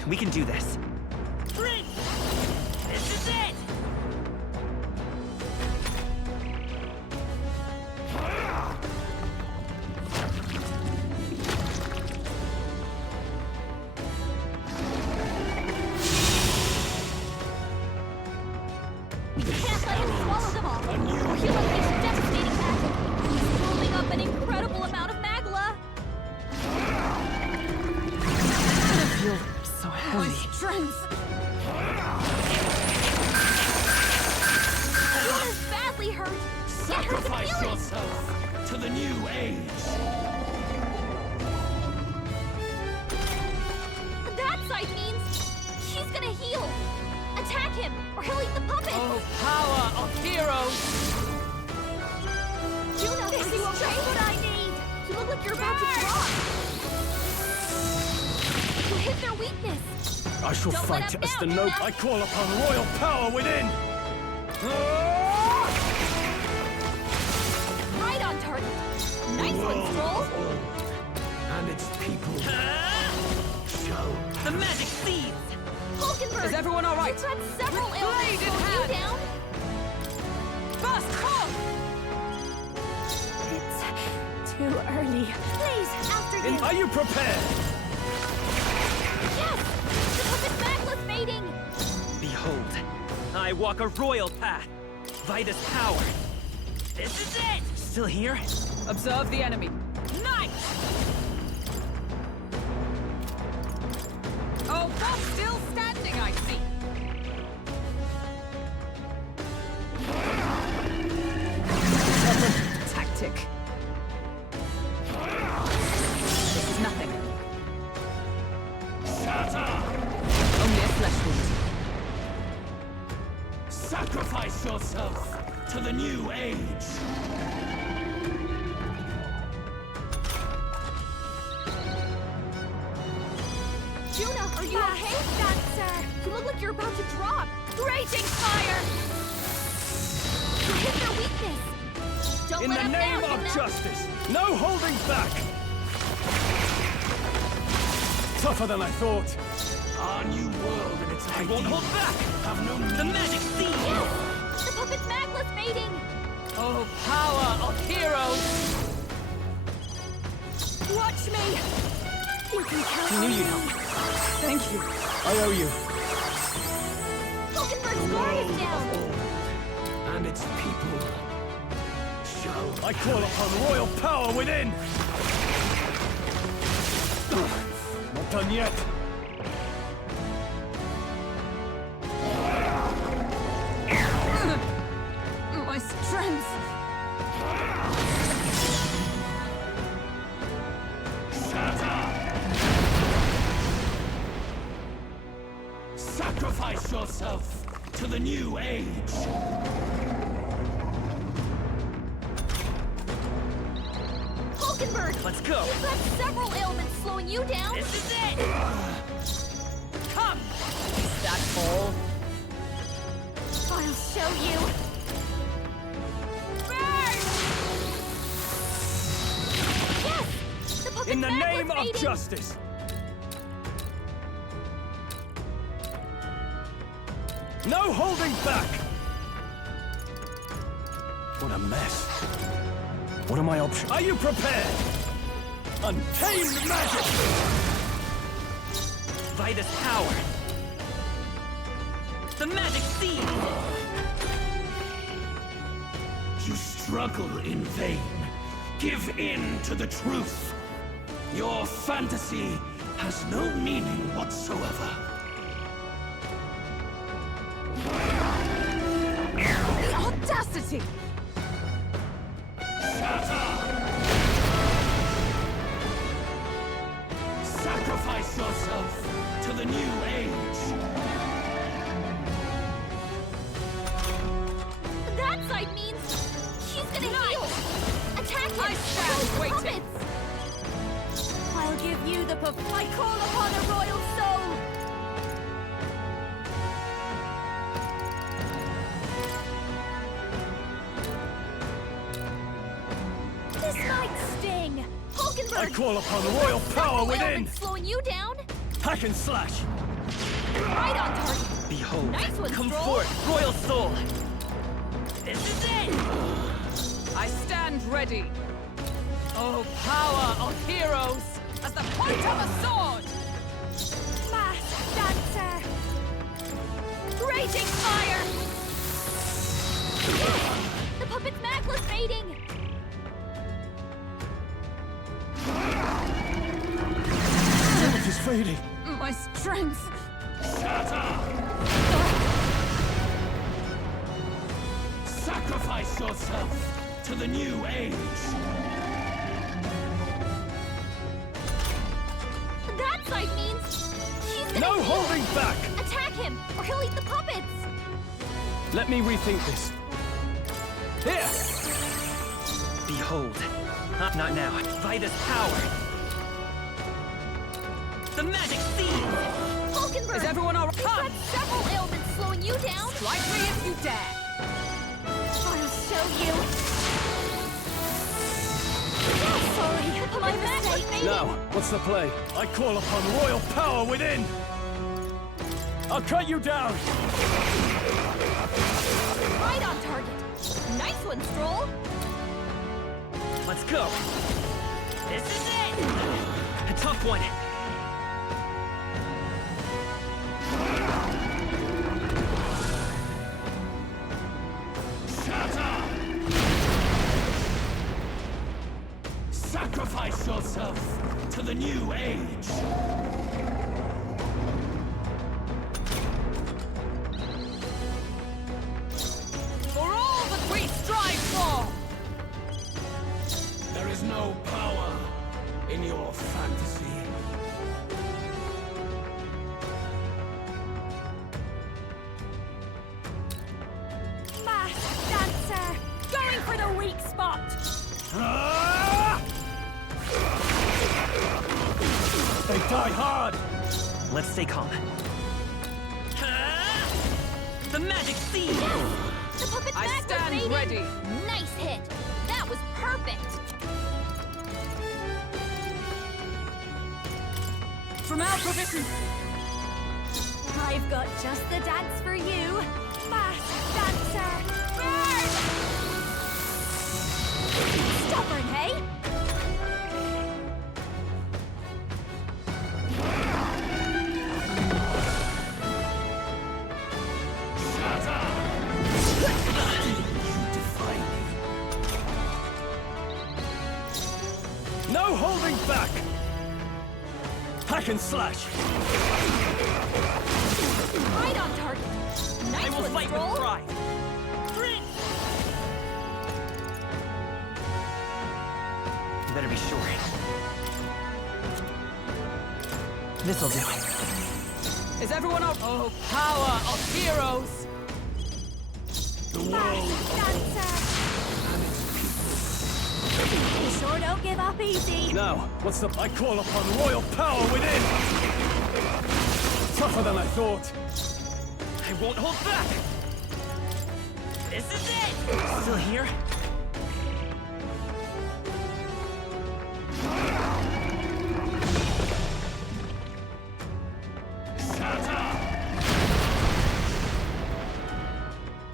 We can do this. This is it! Can't let him swallow them all, or he'll unleash devastating magic. He's building up an incredible amount of magla. So heavy. My strength! Juna's badly hurt. Get her some Sacrifice healing. yourself to the new age. That side means he's gonna heal. Attack him, or he'll eat the puppet. Oh, power of heroes! Juna, this is just what I need. You look like you're about to drop. You hit their weakness. I shall Don't fight let up as now, the Juna. note. I call upon royal power within! Right on target. Nice one, Stroll. And its people shall The magic seeds! Hulkenberg. Is everyone all right? You've got several With ailments blade in slowing you hand. down. Burst forth! It's too early. Please, after you. Are you prepared? Yes! The puppet magla's fading. Behold, I walk a royal path. Vitus power. This is it! Still here? Observe the enemy. Knight! Oh, that's still standing, I see. Tactic. This is nothing. Only a flesh wound. sacrifice yourself to the new age. Juna, are you okay? Sir. You look like you're about to drop. Raging fire! You hit their weakness. Don't In let the up name now, of Himna. justice, no holding back! Tougher than I thought. Our new world and its I won't hold back! have no The meaning. magic seed! Yes! The puppet's magless fading! Oh, power of heroes! Watch me! You can count I on knew me. you'd help. Thank you. I owe you. Hulkenberg's guard is down! And its people shall... I call upon royal power within! Not done yet. My strength! Sacrifice yourself to the new age. Hulkenberg! Let's go! You've got several ailments slowing you down! This is it! Come! Is that all? I'll show you! Yes! The puppet's In the magless name of fading! justice! No holding back! What a mess. What are my options? Are you prepared? Untamed magic! By this power! The magic seed! You struggle in vain. Give in to the truth. Your fantasy has no meaning whatsoever. The audacity! Sacrifice yourself to the new age. That side means she's gonna heal! Attack him! I stand Hold the waiting. puppets! I'll give you the I call upon a royal soul! This might sting! Hulkenberg! I call upon royal power Several within! ailments slowing you down! Hack and slash! Right on target! Behold, Nice one, come Stroll. forth, royal soul! This is it! I stand ready. Oh, power of heroes! As the point of a sword! Masked dancer! Raging fire! Yes! The puppet's magless fading! It is fading. My strength! Sacrifice yourself to the new age. That side means she's gonna No heal. holding back! Attack him, or he'll eat the puppets! Let me rethink this. Here! Behold, not now, by this power! The magic seed! Hulkenberg! Is everyone all You've come? got several ailments slowing you down! Strike me if you dare! I'll show you! Sorry, my mistake! Now, what's the play? I call upon royal power within! I'll cut you down! Right on target! Nice one, Stroll! Let's go! This is it! A tough one! Sacrifice yourself to the new age. For all that we strive for! There is no power in your fantasy. Masked dancer! Going for the weak spot! They die hard! Let's stay calm. The magic seed! The puppet's I magless stand fading. ready. Nice hit! Perfect! From our provision! I've got just the dance for you. Fast dancer! Burn! Stubborn, hey? No holding back! Hack and slash! Right on target! Nice one, Stroll! pride. You better be sure. This'll do it. Is everyone up? Oh, power of heroes! The world Dancer! You sure don't give up easy. Now, what's the... I call upon royal power within! Tougher than I thought. I won't hold back! This is it! Still here?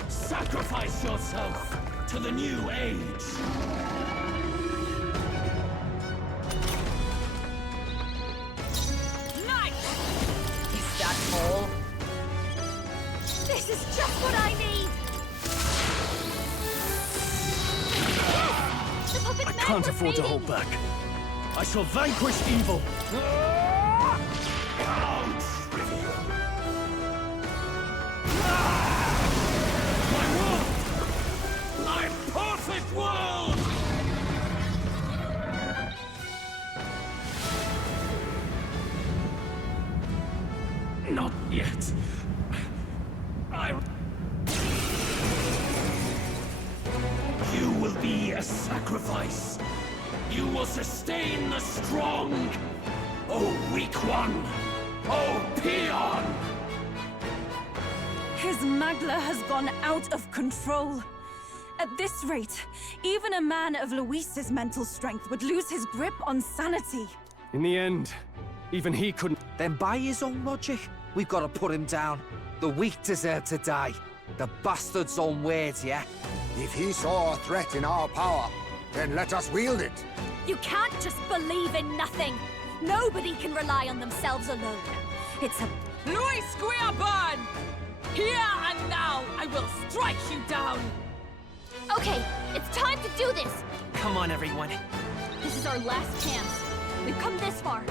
Sacrifice yourself to the new age. Nice! Is that all? This is just what I need. Yes! The puppet I man can't was afford to fading. hold back. I shall vanquish evil. My perfect world! Not yet. You will be a sacrifice. You will sustain the strong. Oh, weak one. Oh, peon! His Magla has gone out of control. At this rate, even a man of Luis's mental strength would lose his grip on sanity. In the end, even he couldn't... Then by his own logic, we've got to put him down. The weak deserve to die. The bastard's own words, yeah? If he saw a threat in our power, then let us wield it. You can't just believe in nothing. Nobody can rely on themselves alone. It's a... Luis Guiaban! Here and now, I will strike you down! Okay, it's time to do this! Come on, everyone. This is our last chance. We've come this far.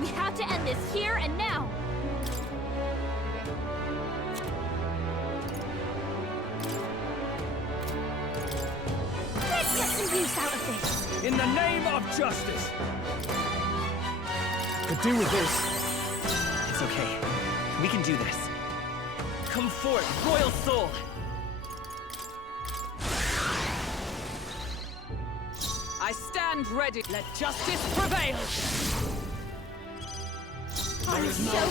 We have to end this here and now. Let's get some use out of this. In the name of justice! Could do with this. It's okay. We can do this. Come forth, Royal Soul! I stand ready. Let justice prevail! I'll show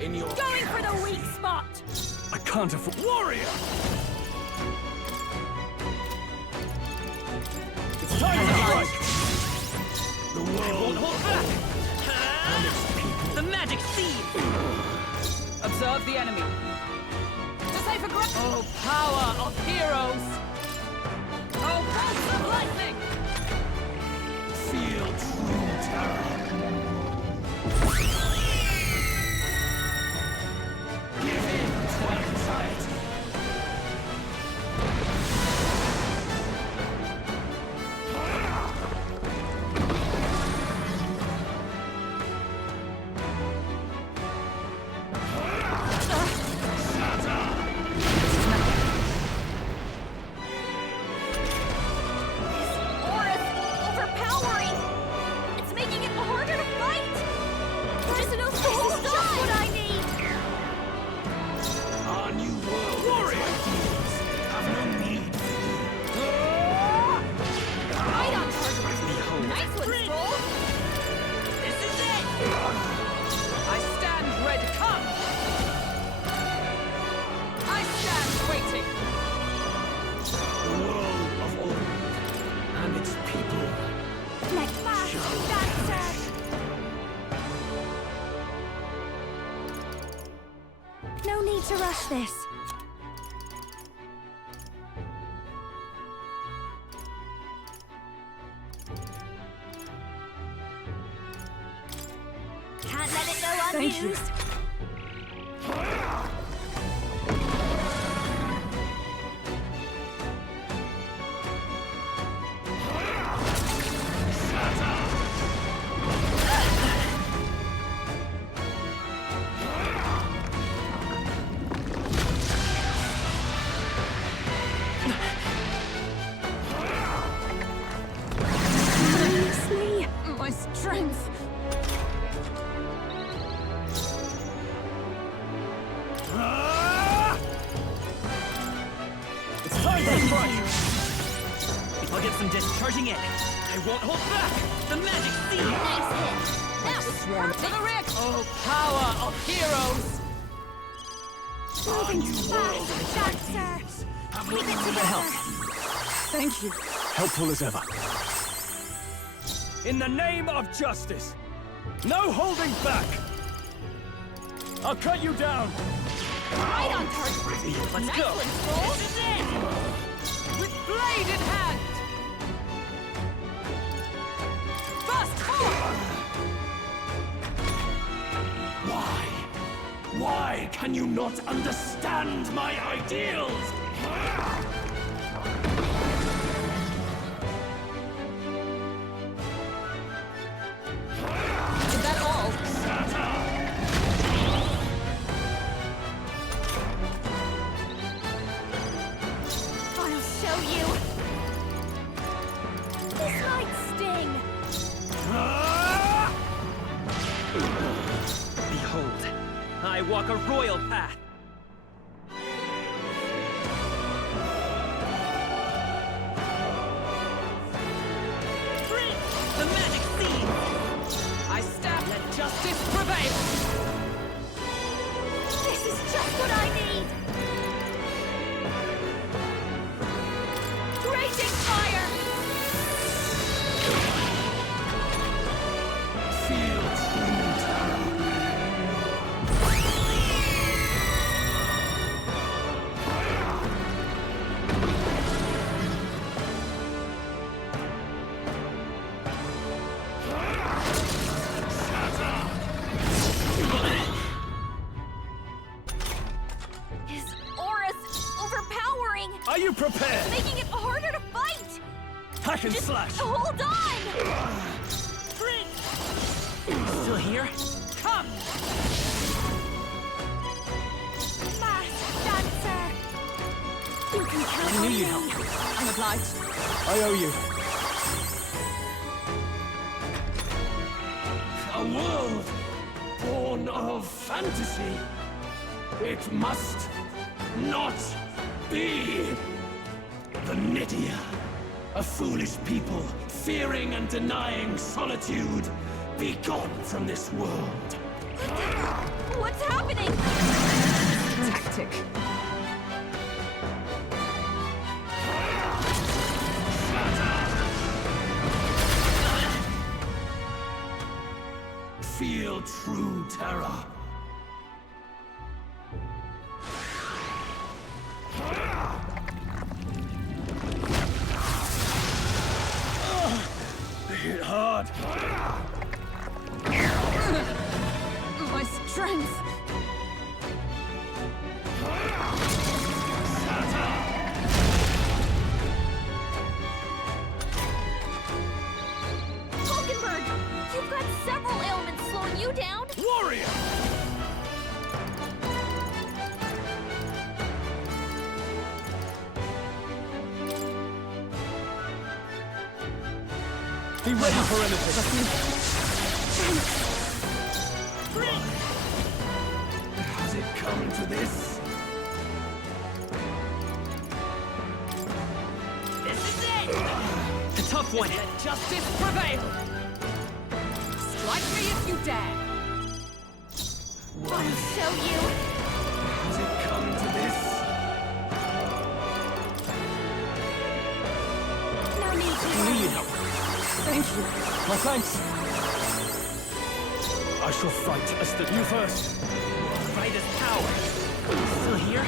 you. In your Going for the weak spot. I can't afford... Warrior! It's time to strike! The world Won't hold back! The magic seed! Observe the enemy. To save a grip. Oh, power of heroes! Oh, bolts of lightning! feel true terror. Give in to anxiety. to rush this. Can't let it go unused. My strength. It's time to fight! I'll get some discharging in. I won't hold back! The magic seal! Nice hit. That was perfect. To the rear! Oh, power of heroes! Moving fast, Dancer. Keep it together. Thank you. Helpful as ever. In the name of justice, no holding back! I'll cut you down! Right on target. Let's Nice go! one, Stroll. This is it! With blade in hand! Burst forth! Why can you not understand my ideals? Is that all? I'll show you. This might sting. Behold, I walk a royal path. The magic seed! I stab. Let justice prevail! This is just what I need. Raging fire. Feel true terror. His aura's overpowering, Are you prepared? making it harder to fight. Hack and slash! Hold on. Still here? Come! Masked Dancer. You can count I on knew me. you'd help. I'm obliged. I owe you. A world born of fantasy. It must not be. The Nydia, a foolish people, fearing and denying solitude. Be gone from this world. What's happening? Tactic. Feel true terror. Hit hard. My strength. Hulkenberg, you've got several ailments slowing you down. Warrior! Be ready for anything. Has it come to this? This is it! The tough one! Let justice prevail! Strike me if you dare! I'll show you. Has it come to this? No need to I knew worry. you'd help. Thank you. My thanks. I shall fight as the you first. Fight is power. Still here?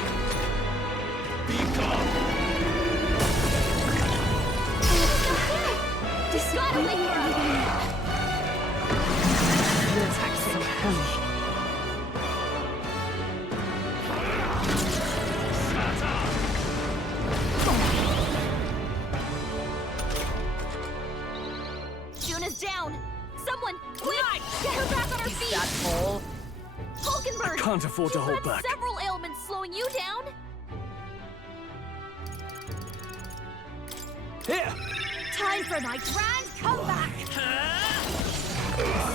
Be gone! The attack's so heavy. Juna's down! Someone, quick! Get her back on her feet! That all? I Hulkenberg! can't afford to You've hold got back. several ailments slowing you down! Here! Time for my grand comeback!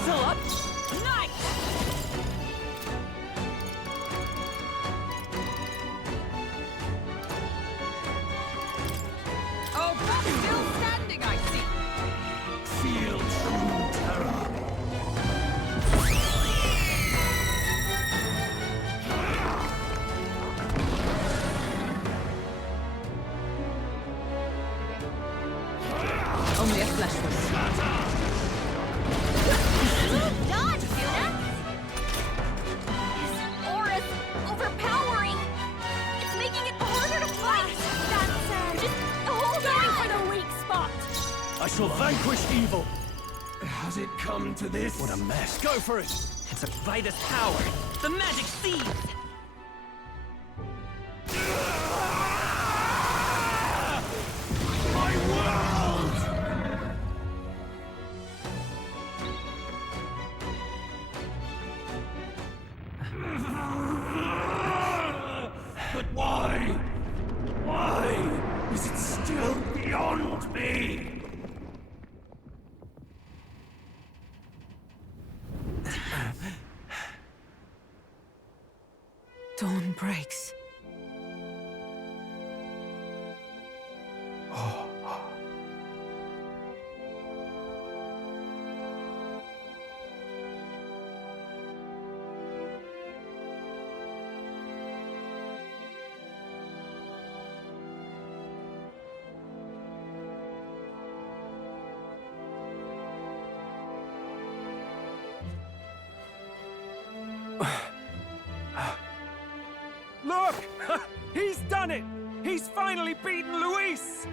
Still up? Nice! Oh, that's still standing, I see. Feel true terror. Only a flesh wound. Dodge, Juna! His aura's overpowering! It's making it harder to fight! That's just hold on! For the weak spot! I shall vanquish evil! Has it come to this? What a mess. Go for it! It's a Vitus power! The magic seeds! My world! But why? Why is it still beyond me? Dawn breaks. Look! He's done it! He's finally beaten Luis!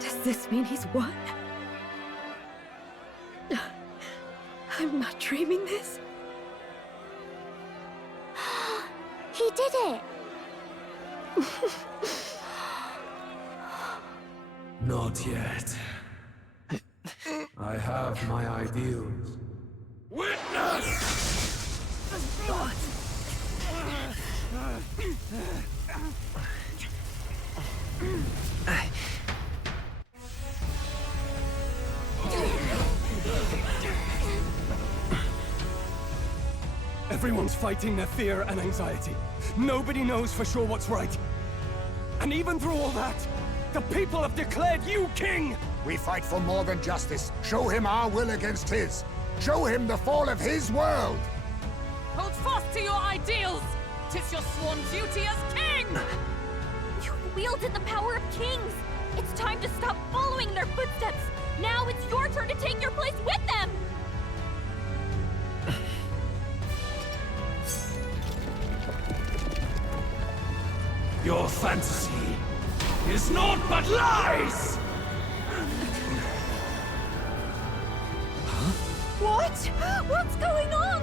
Does this mean he's won? I'm not dreaming this. He did it! Not yet. I have my ideals. Witness! Everyone's fighting their fear and anxiety. Nobody knows for sure what's right. And even through all that, the people have declared you king! We fight for more than justice. Show him our will against his. Show him the fall of his world! Hold fast to your ideals! 'Tis your sworn duty as king! You wielded the power of kings! It's time to stop following their footsteps! Now it's your turn to take your place with them! Your fantasy is naught but lies! What? What's going on?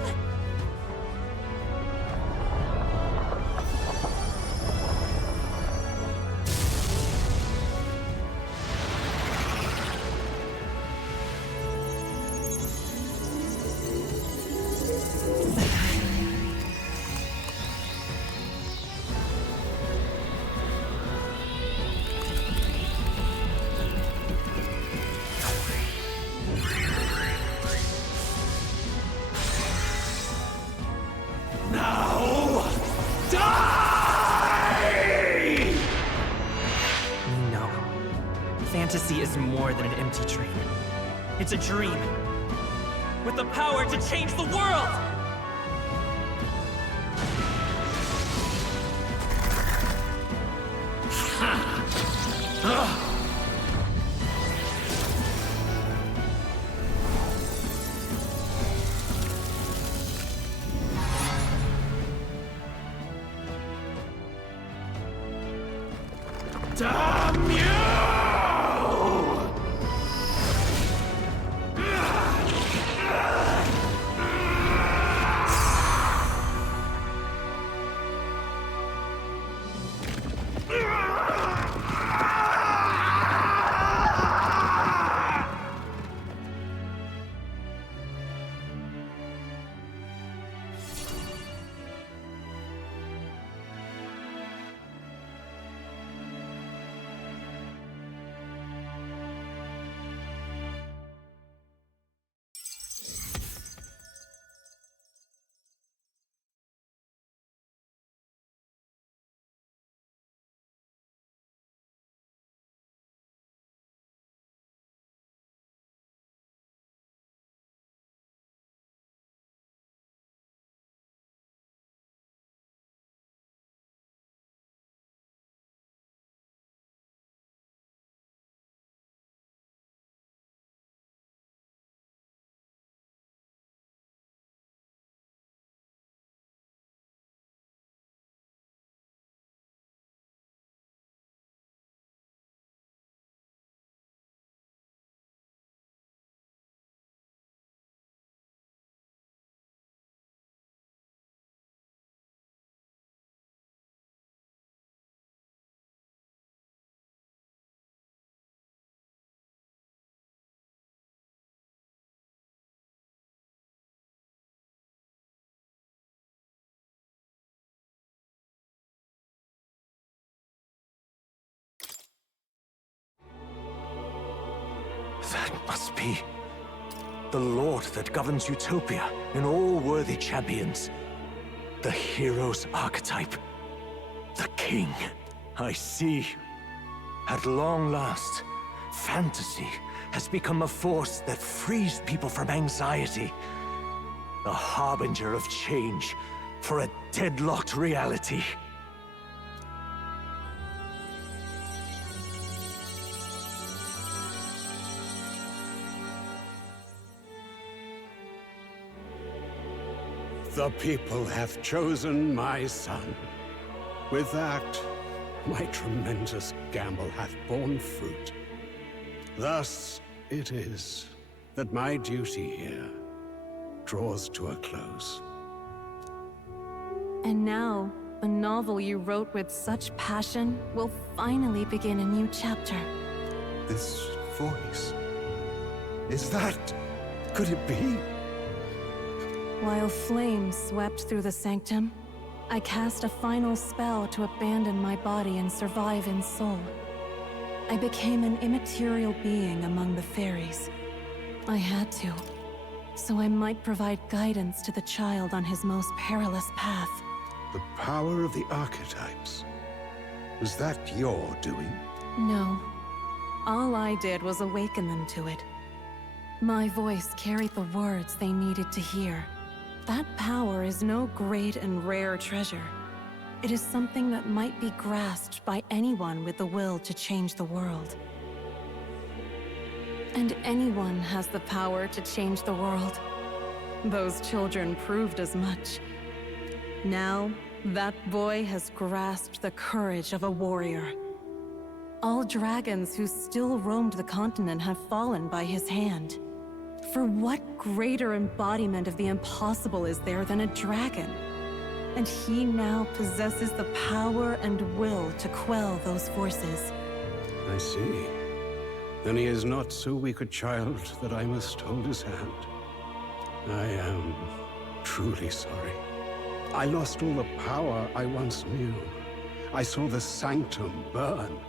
Now, die! No. Fantasy is more than an empty dream. It's a dream with the power to change the world! Damn you! That must be the Lord that governs Utopia in all worthy champions. The hero's archetype. The king. I see. At long last, fantasy has become a force that frees people from anxiety. A harbinger of change for a deadlocked reality. The people have chosen my son. With that, my tremendous gamble hath borne fruit. Thus it is that my duty here draws to a close. And now, a novel you wrote with such passion will finally begin a new chapter. This voice... is that... could it be? While flames swept through the sanctum, I cast a final spell to abandon my body and survive in soul. I became an immaterial being among the fairies. I had to, so I might provide guidance to the child on his most perilous path. The power of the archetypes. Was that your doing? No. All I did was awaken them to it. My voice carried the words they needed to hear. That power is no great and rare treasure. It is something that might be grasped by anyone with the will to change the world. And anyone has the power to change the world. Those children proved as much. Now, that boy has grasped the courage of a warrior. All dragons who still roamed the continent have fallen by his hand. For what greater embodiment of the impossible is there than a dragon? And he now possesses the power and will to quell those forces. I see. Then he is not so weak a child that I must hold his hand. I am truly sorry. I lost all the power I once knew. I saw the sanctum burn.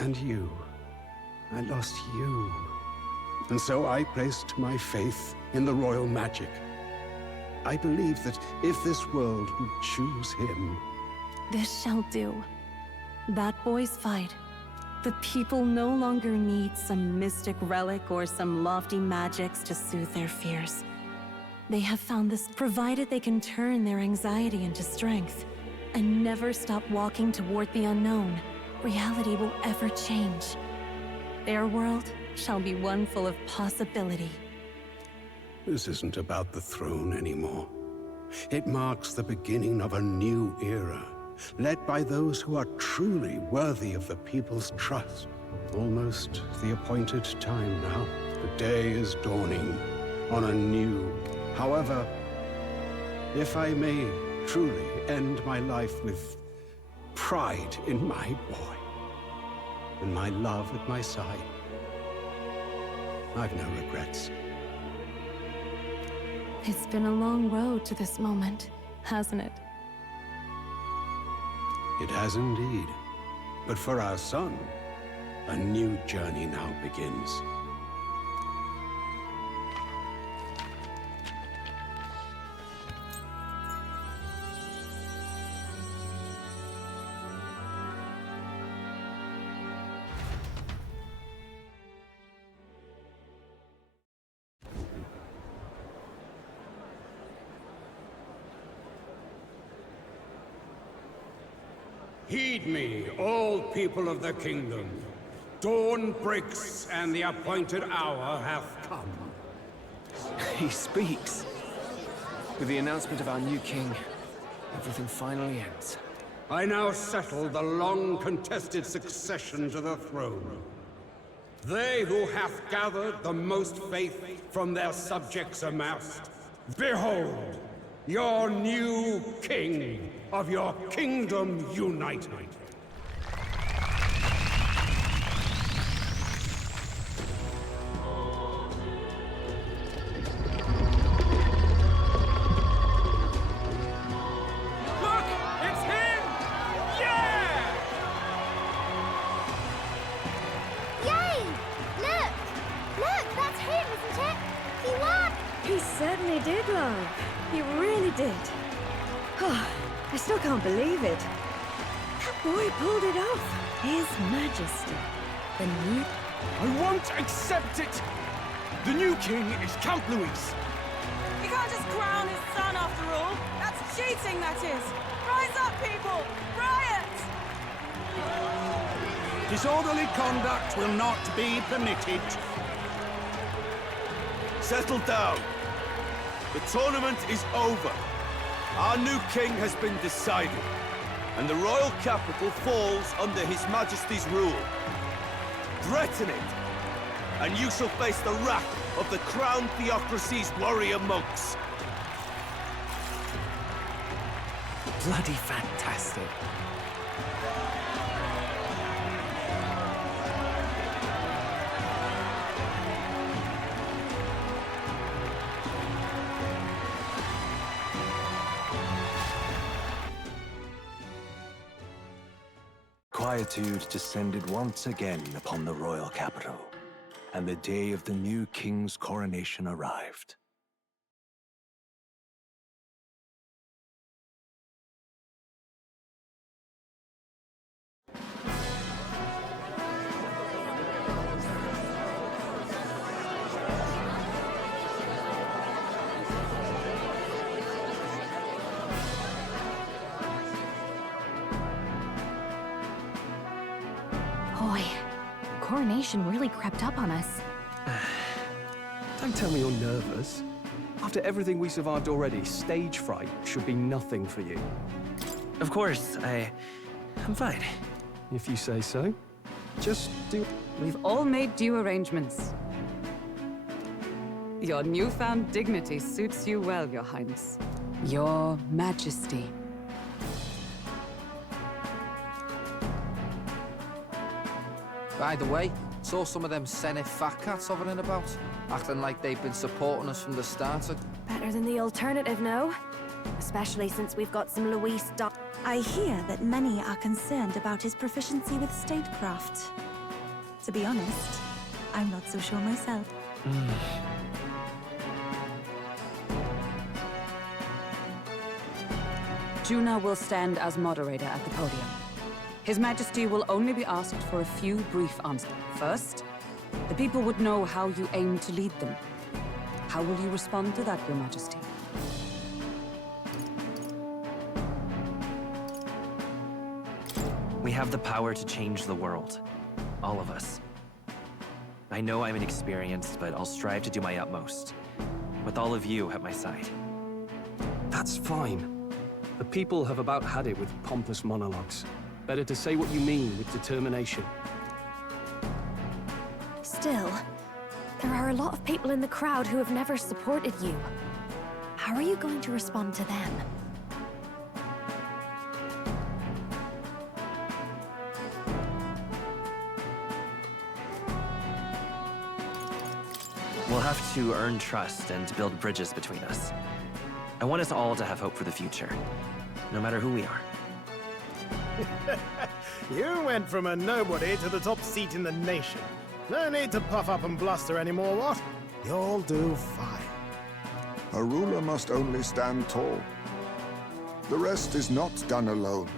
And you. I lost you. And so I placed my faith in the royal magic. I believe that if this world would choose him... This shall do. That boy's fight. The people no longer need some mystic relic or some lofty magics to soothe their fears. They have found this, provided they can turn their anxiety into strength and never stop walking toward the unknown. reality will ever change. Their world shall be one full of possibility. This isn't about the throne anymore. It marks the beginning of a new era, led by those who are truly worthy of the people's trust. Almost the appointed time now. The day is dawning on a new... However, if I may truly end my life with pride in my boy, and my love at my side, I've no regrets. It's been a long road to this moment, hasn't it? It has indeed. But for our son, a new journey now begins. Heed me, all people of the kingdom. Dawn breaks, and the appointed hour hath come. He speaks. With the announcement of our new king, everything finally ends. I now settle the long-contested succession to the throne. They who hath gathered the most faith from their subjects amassed. Behold, your new king of your kingdom united. Look! It's him! Yeah! Yay! Look! Look, that's him, isn't it? He won! He certainly did, love. He really did. Oh, I still can't believe it. That boy pulled it off. His Majesty. The new... I won't accept it! The new king is Count Luis. He can't just crown his son after all. That's cheating, that is. Rise up, people! Riot! Disorderly conduct will not be permitted. Settle down. The tournament is over. Our new king has been decided, and the royal capital falls under His Majesty's rule. Threaten it, and you shall face the wrath of the Crown Theocracy's warrior monks. Bloody fantastic. Quietude descended once again upon the royal capital, and the day of the new king's coronation arrived. Boy, coronation really crept up on us. Don't tell me you're nervous. After everything we survived already, stage fright should be nothing for you. Of course, I'm fine. If you say so. Just do... We've all made due arrangements. Your newfound dignity suits you well, Your Highness. Your Majesty. By the way, saw some of them Senate fat cats hovering about, acting like they've been supporting us from the start. Better than the alternative, no? Especially since we've got some Luis I hear that many are concerned about his proficiency with statecraft. To be honest, I'm not so sure myself. Juna will stand as moderator at the podium. His Majesty will only be asked for a few brief answers. First, the people would know how you aim to lead them. How will you respond to that, Your Majesty? We have the power to change the world. All of us. I know I'm inexperienced, but I'll strive to do my utmost. With all of you at my side. That's fine. The people have about had it with pompous monologues. Better to say what you mean with determination. Still, there are a lot of people in the crowd who have never supported you. How are you going to respond to them? We'll have to earn trust and build bridges between us. I want us all to have hope for the future, no matter who we are. You went from a nobody to the top seat in the nation. No need to puff up and bluster anymore, what? You'll do fine. A ruler must only stand tall. The rest is not done alone.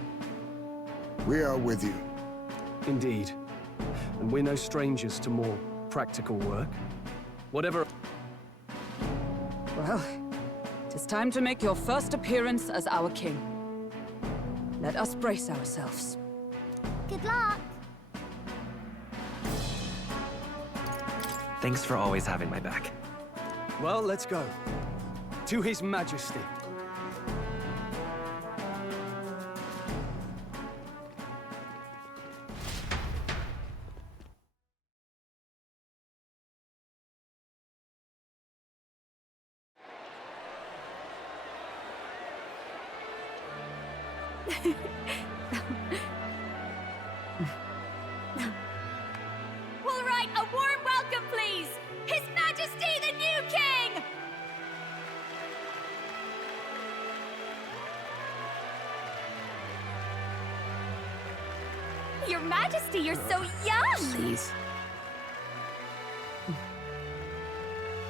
We are with you. Indeed. And we're no strangers to more practical work. Whatever... Well, it is time to make your first appearance as our king. Let us brace ourselves. Good luck! Thanks for always having my back. Well, let's go. To His Majesty. All right, a warm welcome, please! His Majesty the new King! Your Majesty, you're so young! Please.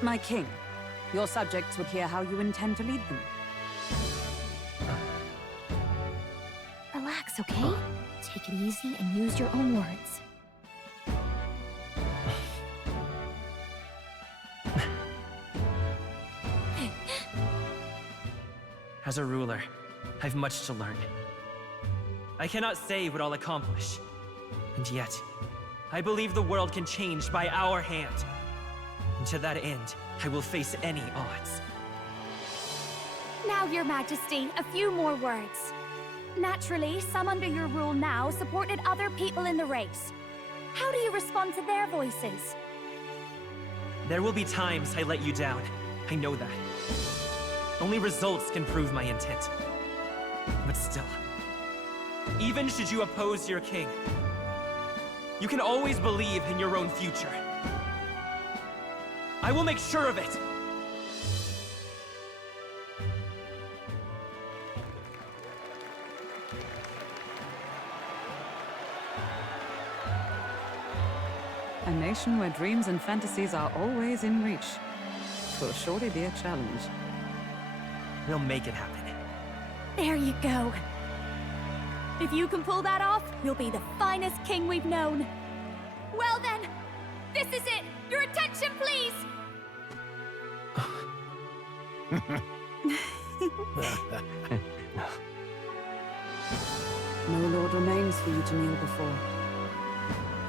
My king, your subjects would hear how you intend to lead them. Relax, okay? Take it easy and use your own words. As a ruler, I've much to learn. I cannot say what I'll accomplish. And yet, I believe the world can change by our hand. And to that end, I will face any odds. Now, Your Majesty, a few more words. Naturally, some under your rule now supported other people in the race. How do you respond to their voices? There will be times I let you down. I know that. Only results can prove my intent. But still, even should you oppose your king, you can always believe in your own future. I will make sure of it! A nation where dreams and fantasies are always in reach. Will surely be a challenge. We'll make it happen. There you go. If you can pull that off, you'll be the finest king we've known. Well then, this is it! Your attention, please! No lord remains for you to kneel before.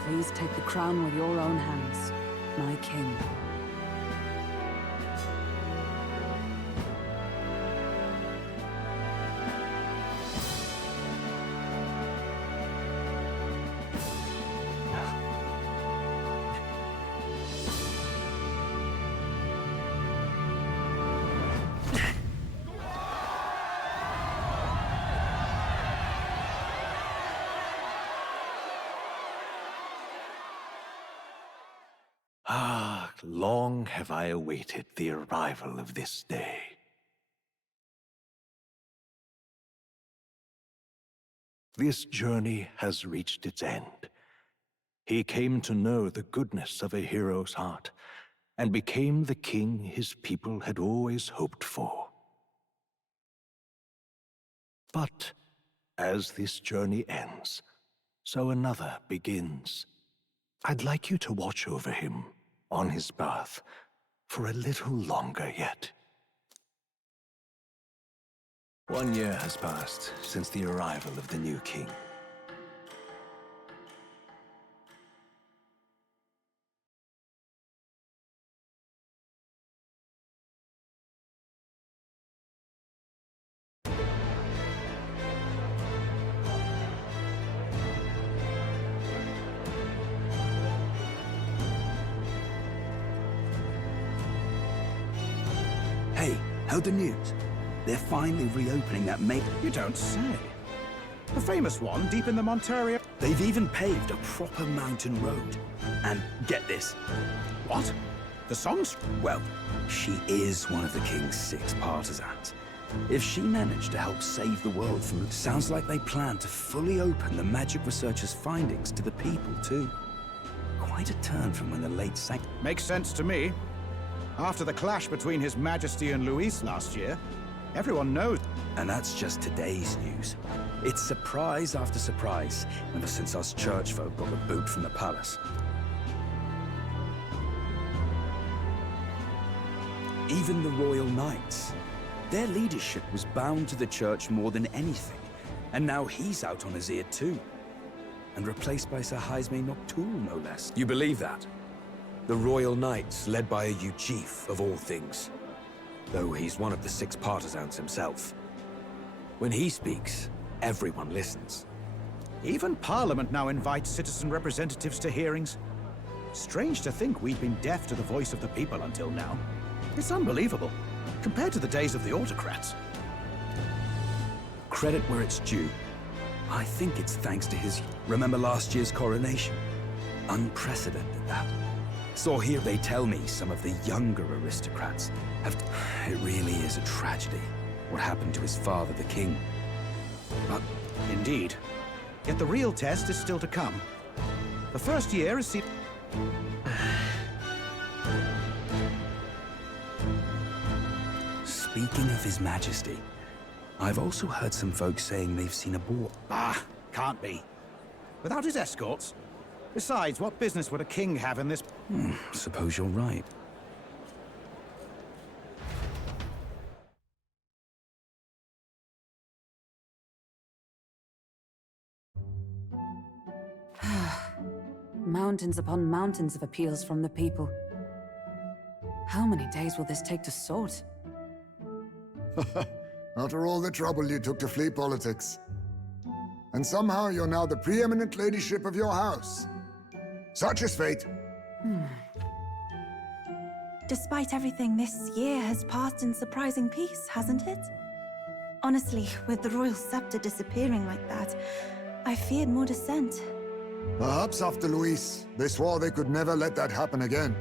Please take the crown with your own hands, my king. Ah, long have I awaited the arrival of this day. This journey has reached its end. He came to know the goodness of a hero's heart, and became the king his people had always hoped for. But as this journey ends, so another begins. I'd like you to watch over him on his path for a little longer yet. 1 year has passed since the arrival of the new king. Heard the news? They're finally reopening that You don't say. The famous one deep in the Monterio. They've even paved a proper mountain road. And get this. What? The song's... Well, she is one of the king's 6 partisans. If she managed to help save the world from... Sounds like they plan to fully open the magic researcher's findings to the people, too. Quite a turn from when the late Saint... Makes sense to me. After the clash between His Majesty and Luis last year, everyone knows... And that's just today's news. It's surprise after surprise, ever since us churchfolk got the boot from the palace. Even the Royal Knights. Their leadership was bound to the church more than anything, and now he's out on his ear too. And replaced by Sir Jaime Noctul, no less. You believe that? The Royal Knights, led by a Uchief, of all things. Though he's one of the 6 partisans himself. When he speaks, everyone listens. Even Parliament now invites citizen representatives to hearings. Strange to think we'd been deaf to the voice of the people until now. It's unbelievable, compared to the days of the autocrats. Credit where it's due. I think it's thanks to his... Remember last year's coronation? Unprecedented, that. So here they tell me some of the younger aristocrats have... It really is a tragedy, what happened to his father, the king. But, indeed. Yet the real test is still to come. The first year is seen... Speaking of His Majesty, I've also heard some folks saying they've seen a boar. Ah, can't be. Without his escorts? Besides, what business would a king have in this... Suppose you're right. Mountains upon mountains of appeals from the people. How many days will this take to sort? After all the trouble you took to flee politics. And somehow you're now the preeminent ladyship of your house. Such is fate. Despite everything, this year has passed in surprising peace, hasn't it? Honestly, with the royal scepter disappearing like that, I feared more dissent. Perhaps after Luis, they swore they could never let that happen again.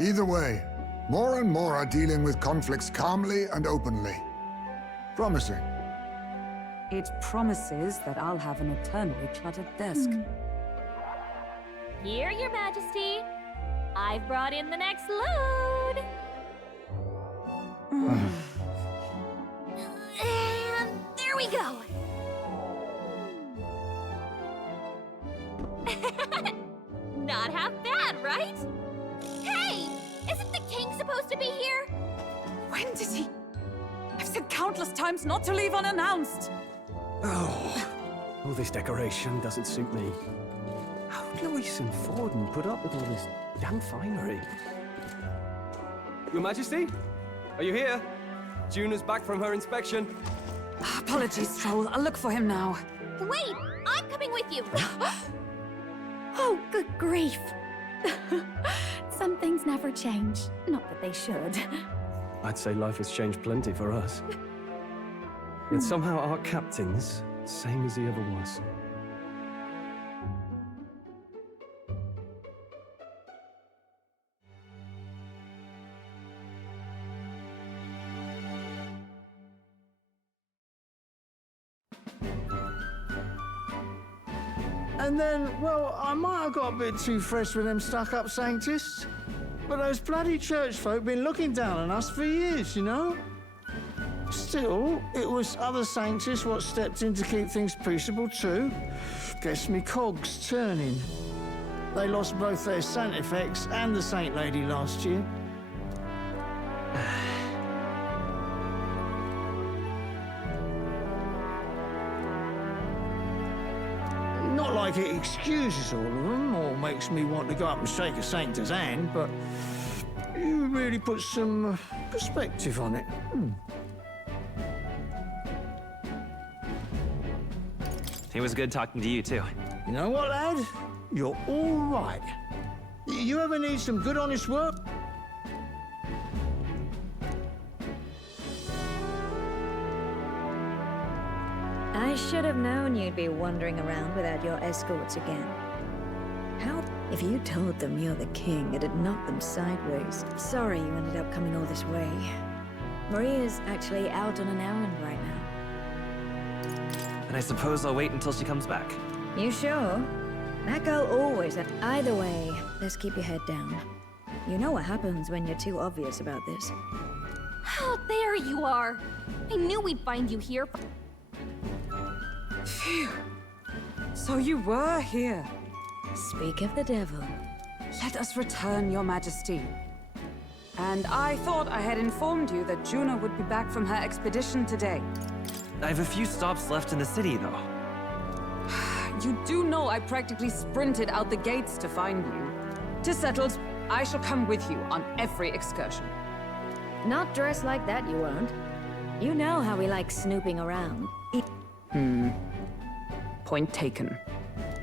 Either way, more and more are dealing with conflicts calmly and openly. Promising. It promises that I'll have an eternally cluttered desk. Here, Your Majesty. I've brought in the next load. And there we go. Not half bad, right? Hey! Isn't the king supposed to be here? When did he... I've said countless times not to leave unannounced! Oh, all this decoration doesn't suit me. How would Luis and Forden put up with all this damn finery? Your Majesty? Are you here? Juna's back from her inspection. Apologies, Troll. I'll look for him now. Wait! I'm coming with you! Oh, good grief. Some things never change. Not that they should. I'd say life has changed plenty for us. Yet somehow our captain's same as he ever was. And then, well, I might have got a bit too fresh with them stuck-up Sanctists. But those bloody church folk been looking down on us for years, you know? Still, it was other Sanctists what stepped in to keep things peaceable too. Guess me cogs turning. They lost both their Santifex and the Saint Lady last year. Not like it excuses all of them or makes me want to go up and shake a Sanctor's hand, but you really put some perspective on it. It was good talking to you, too. You know what, lad? You're all right. You ever need some good, honest work? I should have known you'd be wandering around without your escorts again. How? If you told them you're the king, it'd knock them sideways. Sorry you ended up coming all this way. Maria's actually out on an errand right now. And I suppose I'll wait until she comes back. You sure? That girl always... Either way, let's keep your head down. You know what happens when you're too obvious about this. Oh, there you are! I knew we'd find you here. Phew. So you were here. Speak of the devil. Let us return, Your Majesty. And I thought I had informed you that Juno would be back from her expedition today. I have a few stops left in the city, though. You do know I practically sprinted out the gates to find you. 'Tis settled. I shall come with you on every excursion. Not dressed like that, you won't. You know how we like snooping around. Point taken.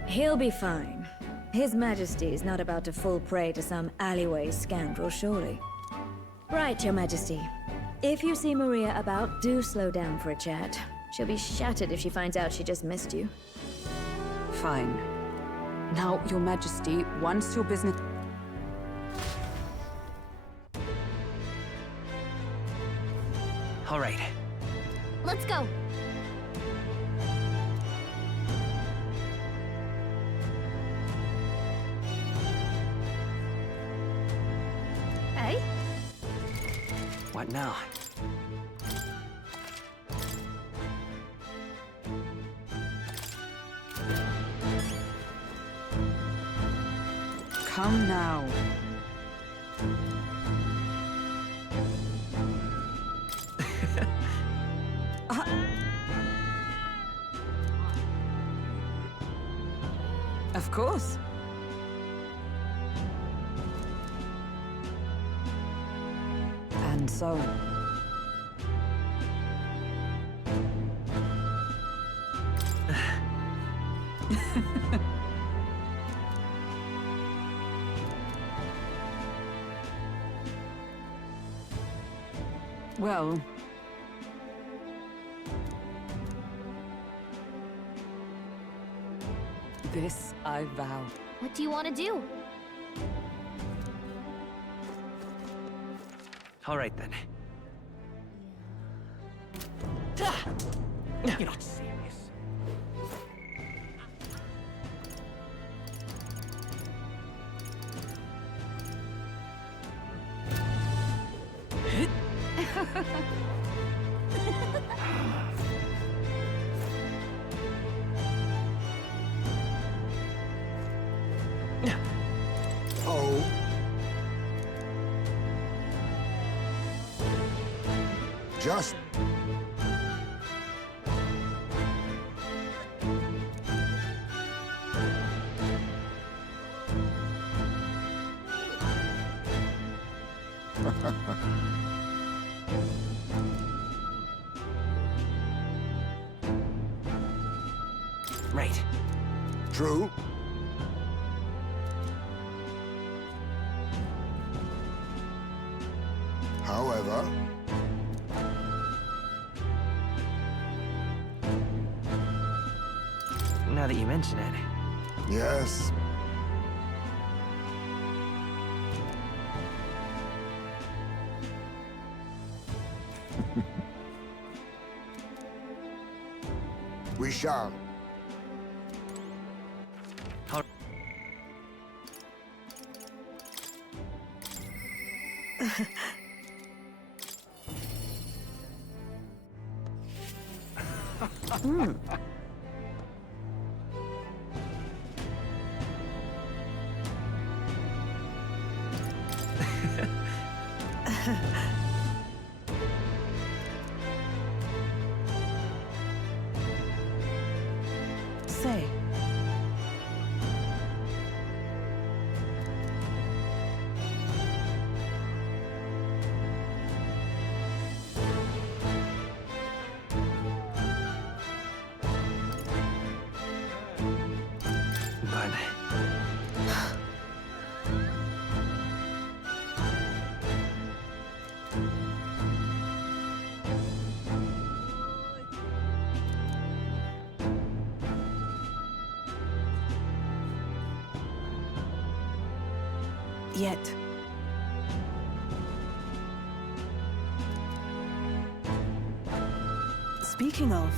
He'll be fine. His Majesty is not about to fall prey to some alleyway scoundrel, surely. Right, Your Majesty. If you see Maria about, do slow down for a chat. She'll be shattered if she finds out she just missed you. Fine. Now, Your Majesty, once your business... All right. Let's go. Hey? What now? Come now. Of course. And so... Well... This I vow. What do you want to do? All right, then. You're not serious. Oh. Just... Right. True. However... Now that you mention it. Yes. We shall. Say. But... Yet. Speaking of...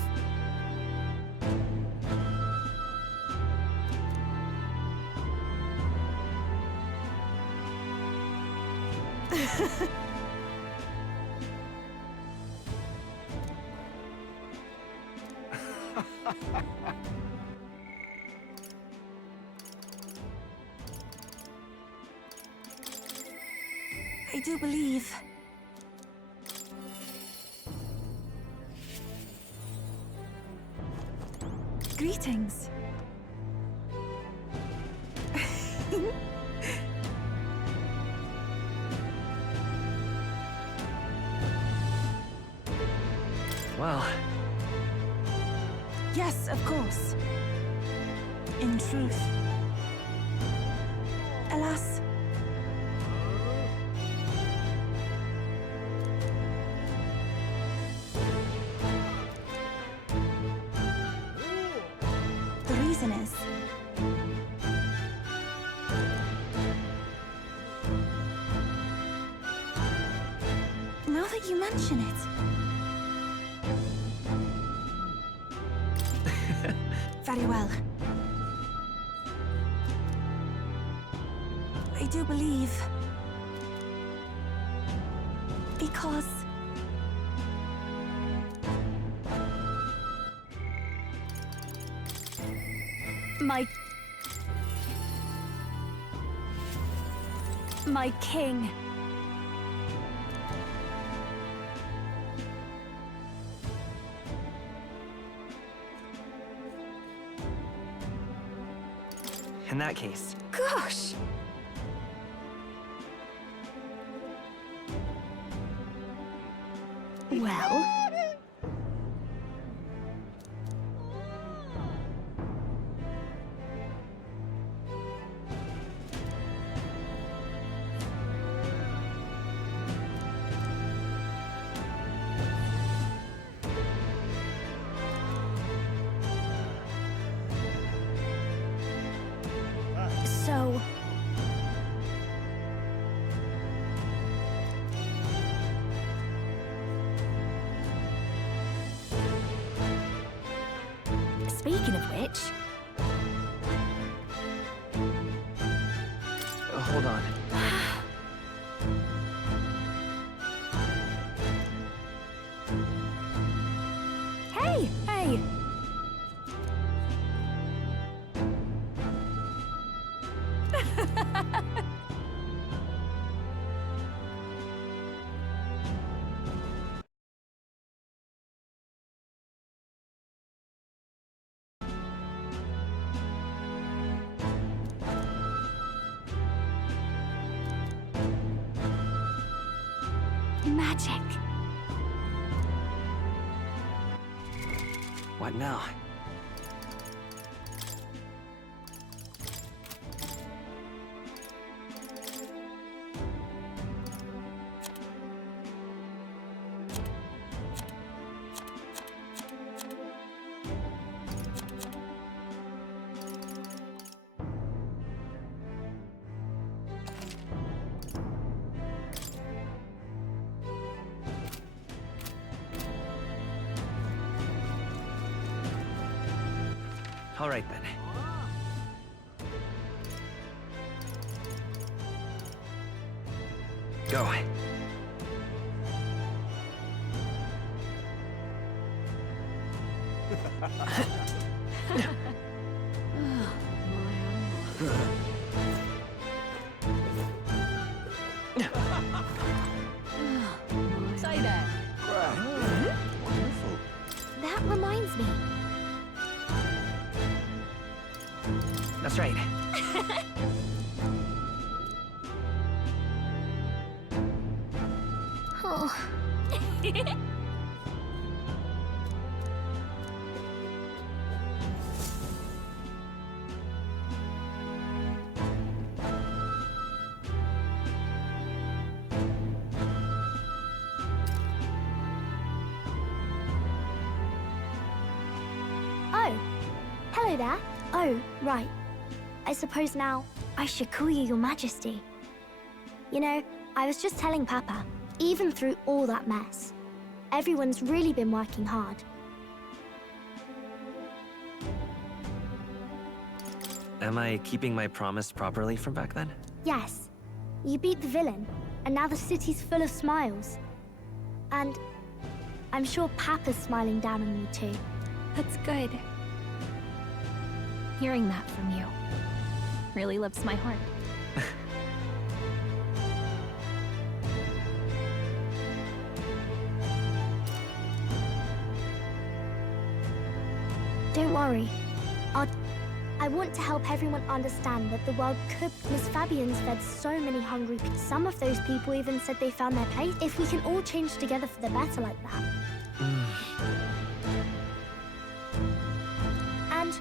I do believe... Greetings. Well... Yes, of course. In truth. Alas... The reason is... Now that you mention it... Very well. I do believe... Because... My king. In that case... Gosh! Well... So... Speaking of which... Hold on. Hey! Hey! Magic. What now? All right, then. Go. Say there. Wonderful. That reminds me. That's right. Oh. Oh, hello there. Oh, right. I suppose now I should call you Your Majesty. You know, I was just telling Papa, even through all that mess, everyone's really been working hard. Am I keeping my promise properly from back then? Yes, you beat the villain, and now the city's full of smiles. And I'm sure Papa's smiling down on you too. That's good. Hearing that from you really lifts my heart. Don't worry. I want to help everyone understand that the world could. Miss Fabian's fed so many hungry people. Some of those people even said they found their place. If we can all change together for the better like that. And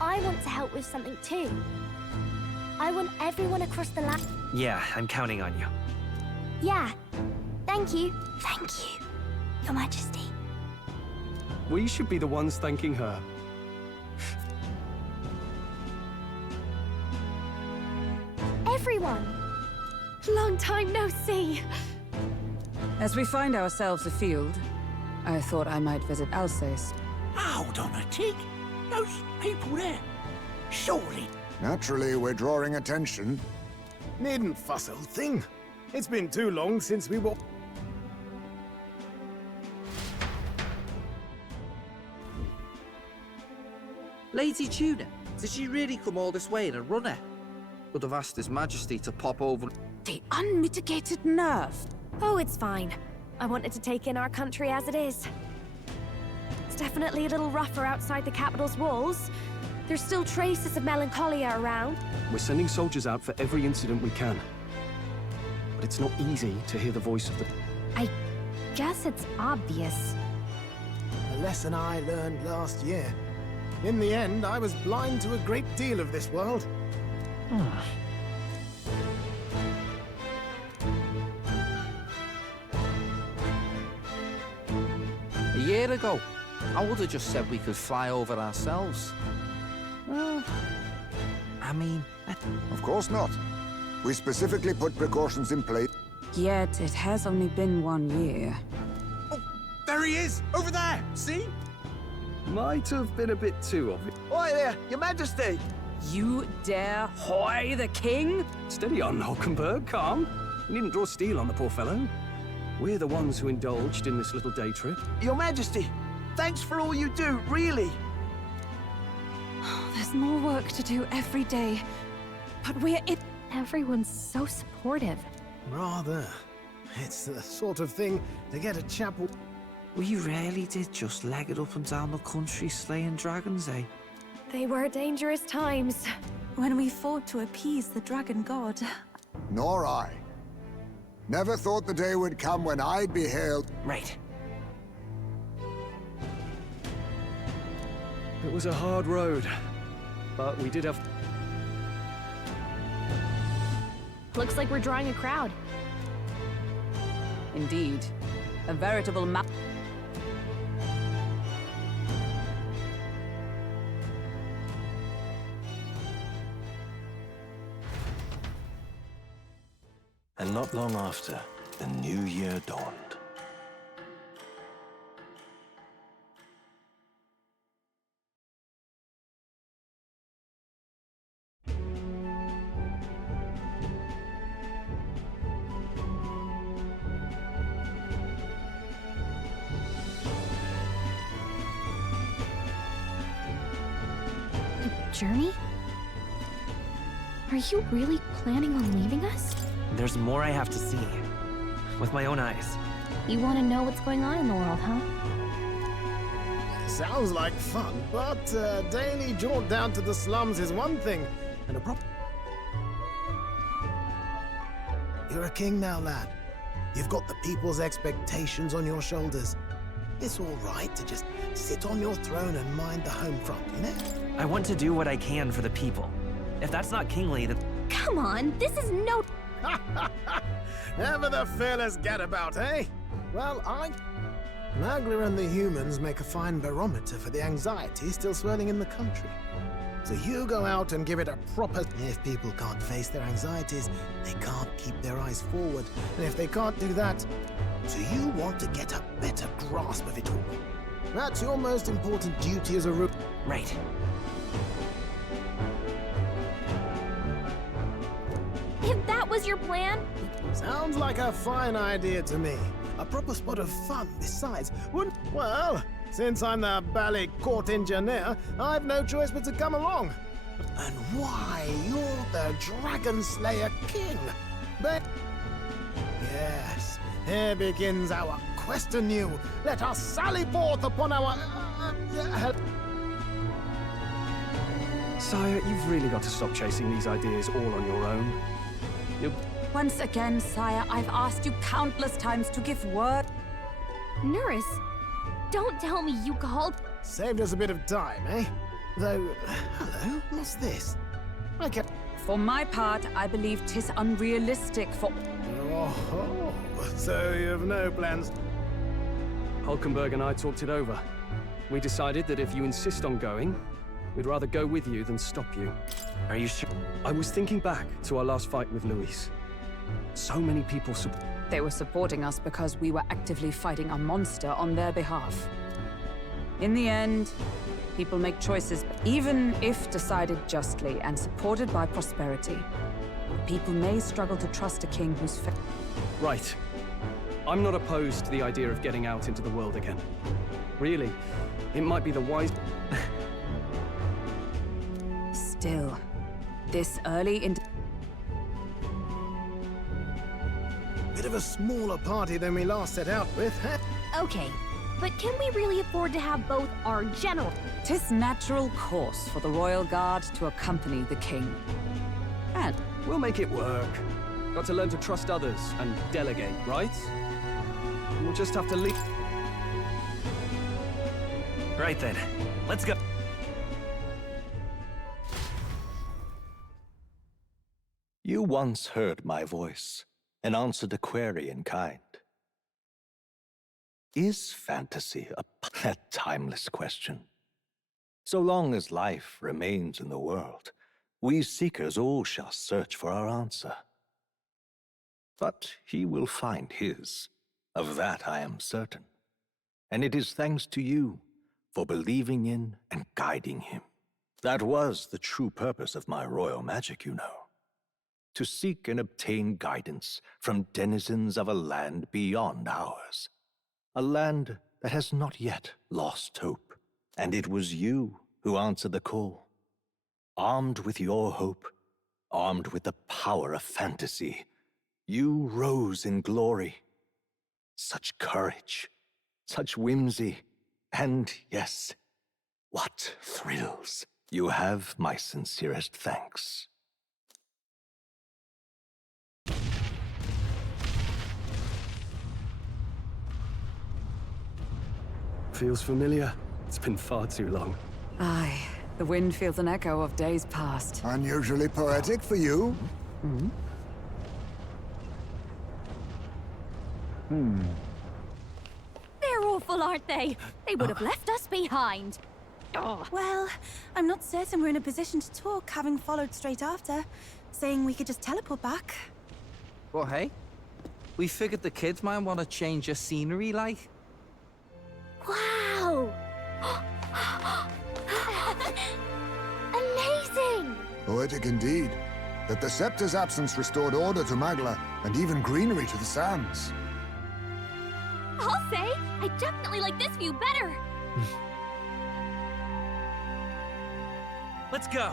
I want to help with something too. I want everyone across the land. Yeah, I'm counting on you. Yeah. Thank you. Thank you, Your Majesty. We should be the ones thanking her. Everyone! Long time no see! As we find ourselves afield, I thought I might visit Alsace. Hold on a tick. Those people there. Surely. Naturally, we're drawing attention. Needn't fuss, old thing. It's been too long since we were... Lady Tuna, did she really come all this way in a runner? Would have asked His Majesty to pop over. The unmitigated nerve. Oh, it's fine. I wanted to take in our country as it is. It's definitely a little rougher outside the capital's walls. There's still traces of melancholia around. We're sending soldiers out for every incident we can. But it's not easy to hear the voice of the... I guess it's obvious. A lesson I learned last year. In the end, I was blind to a great deal of this world. A year ago, I would have just said we could fly over ourselves. I mean... Of course not. We specifically put precautions in place. Yet it has only been 1 year. Oh, there he is! Over there! See? Might have been a bit too obvious. Oi there, Your Majesty! You dare hoy the king? Steady on, Hulkenberg, calm. You needn't draw steel on the poor fellow. We're the ones who indulged in this little day trip. Your Majesty, thanks for all you do, really. There's more work to do every day. But everyone's so supportive. Rather. It's the sort of thing to get a chapel... We really did just leg it up and down the country slaying dragons, eh? They were dangerous times. When we fought to appease the dragon god. Nor I. Never thought the day would come when I'd be hailed. Right. It was a hard road, but we did have... Looks like we're drawing a crowd. Indeed. A veritable map. And not long after, the new year dawned. Journey? Are you really planning on leaving us? There's more I have to see. With my own eyes. You want to know what's going on in the world, huh? Sounds like fun, but daily jaunt down to the slums is one thing, and a You're a king now, lad. You've got the people's expectations on your shoulders. It's all right to just sit on your throne and mind the home front, you know? I want to do what I can for the people. If that's not kingly, then... Come on, this is no... Ever the fearless gadabout, eh? Well, Magla and the humans make a fine barometer for the anxiety still swirling in the country. So you go out and give it a proper... If people can't face their anxieties, they can't keep their eyes forward. And if they can't do that, so you want to get a better grasp of it all. That's your most important duty as a rook. Right. If that was your plan, Sounds like a fine idea to me. A proper spot of fun, besides. Wouldn't... Well, since I'm the ballet court engineer, I've no choice but to come along. And why, you're the Dragon Slayer King. But... Yes, here begins our quest anew. Let us sally forth upon our... Sire, you've really got to stop chasing these ideas all on your own. Once again, sire, I've asked you countless times to give word. Nurse, don't tell me you called... Saved us a bit of time, eh? Though, hello, what's this? I kept... For my part, I believe 'tis unrealistic for... Oh, so you've no plans? Hulkenberg and I talked it over. We decided that if you insist on going, we'd rather go with you than stop you. Are you sure? I was thinking back to our last fight with Luis. So many people They were supporting us because we were actively fighting a monster on their behalf. In the end, people make choices, even if decided justly and supported by prosperity. People may struggle to trust a king who's... Right. I'm not opposed to the idea of getting out into the world again. Really, it might be the wise... Still, this early in... Bit of a smaller party than we last set out with, huh? Okay, but can we really afford to have both our general... 'Tis natural course for the royal guard to accompany the king. And we'll make it work. Got to learn to trust others and delegate, right? We'll just have to leave... Right then, let's go. You once heard my voice and answered a query in kind. Is fantasy a timeless question? So long as life remains in the world, we seekers all shall search for our answer. But he will find his, of that I am certain. And it is thanks to you for believing in and guiding him. That was the true purpose of my royal magic, you know. To seek and obtain guidance from denizens of a land beyond ours. A land that has not yet lost hope. And it was you who answered the call. Armed with your hope, armed with the power of fantasy, you rose in glory. Such courage, such whimsy, and yes, what thrills. You have my sincerest thanks. Feels familiar. It's been far too long. Aye, the wind feels an echo of days past. Unusually poetic for you. They're awful, aren't they? They would have left us behind. Oh. Well, I'm not certain we're in a position to talk, having followed straight after, saying we could just teleport back. Well, hey, we figured the kids might want to change your scenery, like. Wow! Amazing! Poetic indeed. That the scepter's absence restored order to Magla, and even greenery to the sands. I'll say, I definitely like this view better. Let's go.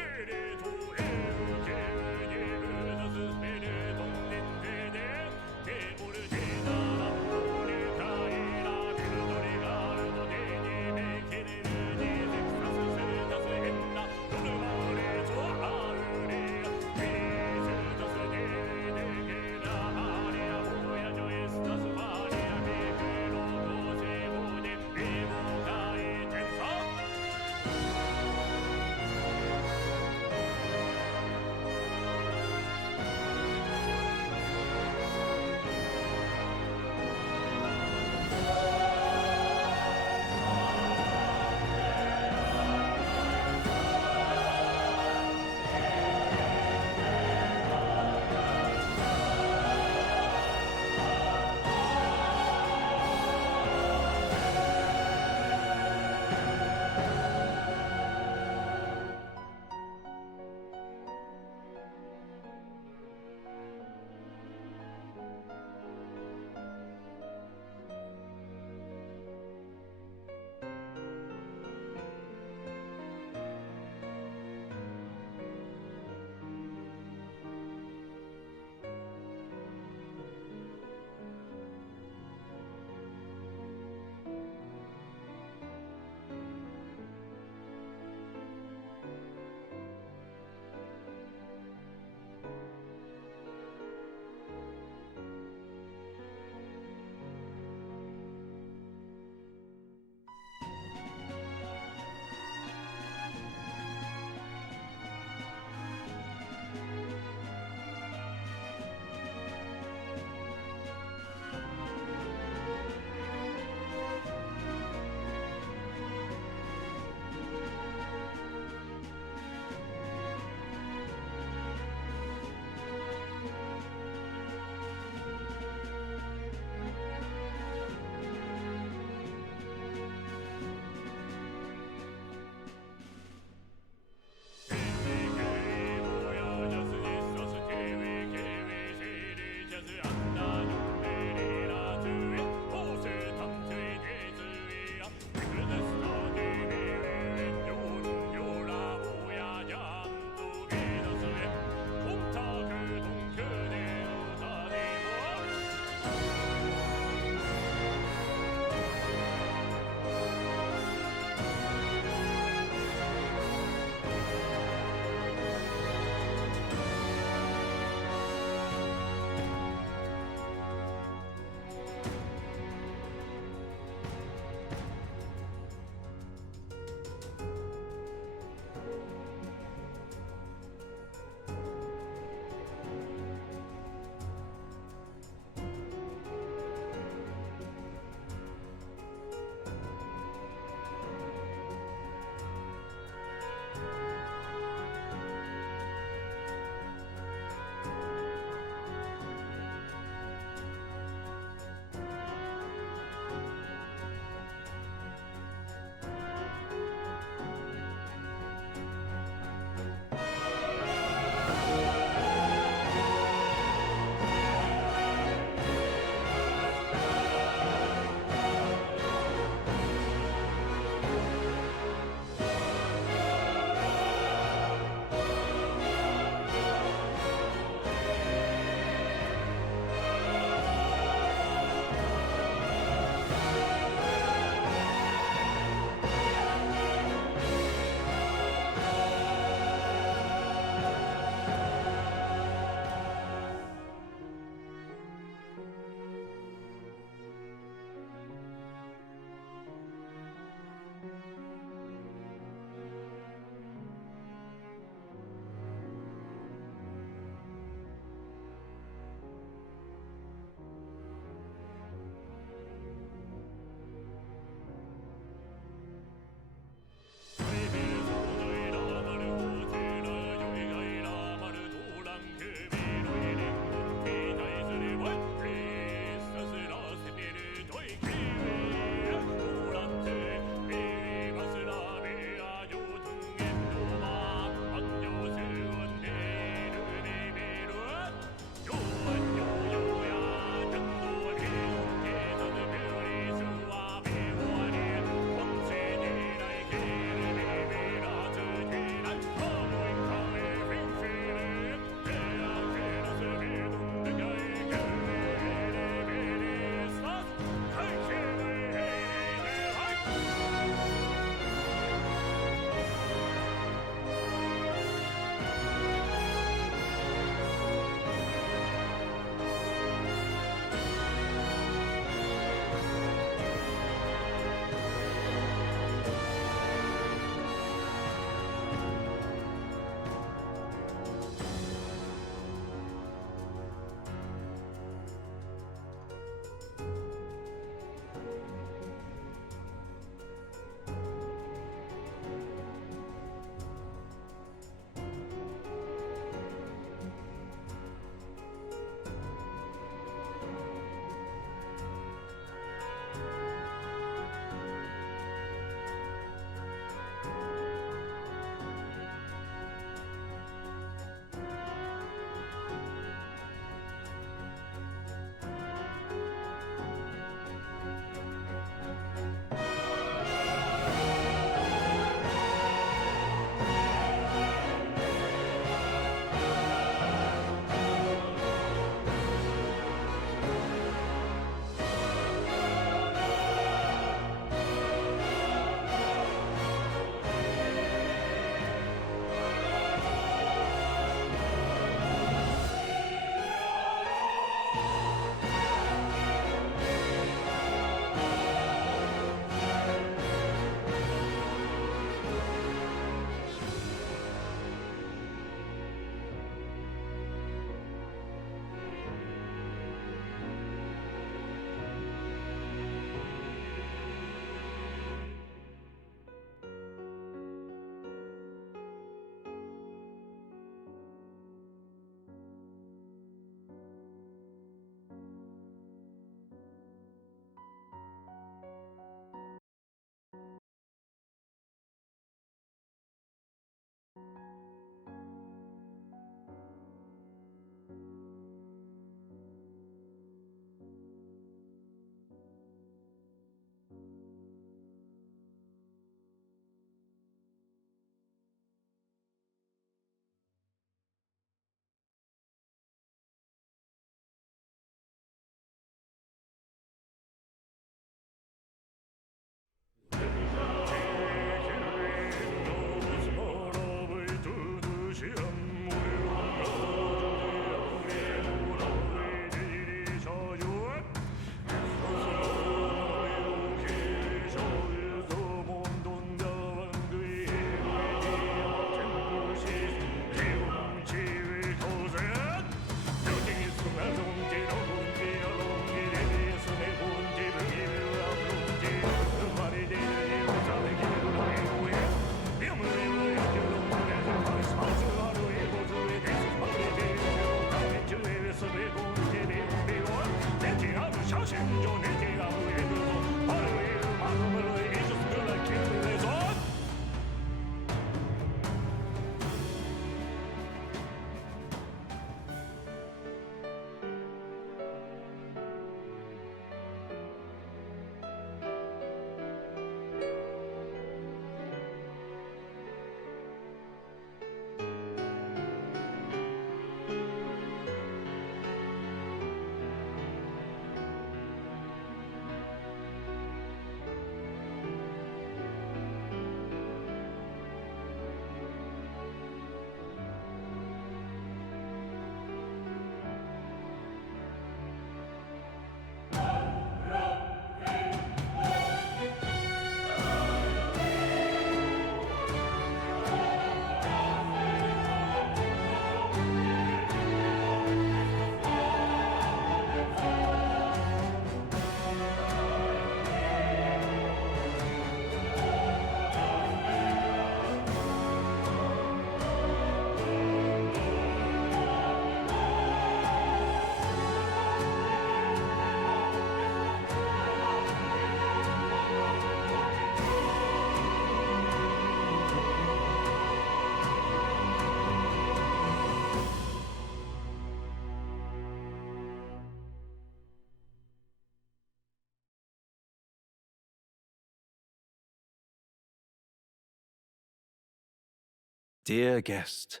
Dear guest,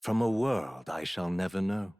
from a world I shall never know.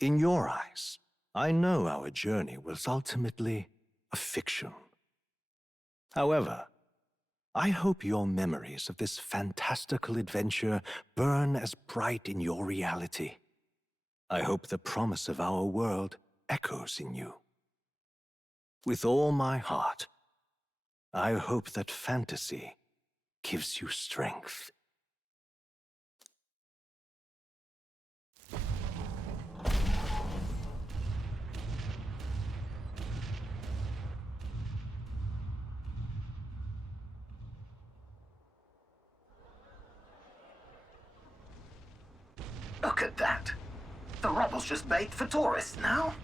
In your eyes, I know our journey was ultimately a fiction. However, I hope your memories of this fantastical adventure burn as bright in your reality. I hope the promise of our world echoes in you. With all my heart, I hope that fantasy gives you strength. Look at that. The rubble's just bait for tourists now.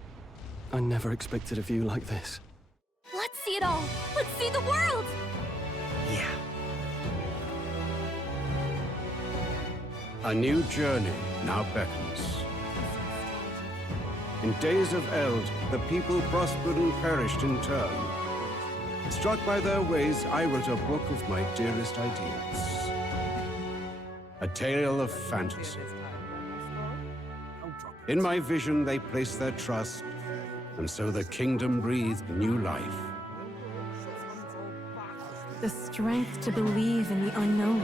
I never expected a view like this. Let's see it all! Let's see the world! Yeah. A new journey now beckons. In days of eld, the people prospered and perished in turn. Struck by their ways, I wrote a book of my dearest ideas. A tale of fantasy. In my vision, they placed their trust, and so the kingdom breathed new life. The strength to believe in the unknown,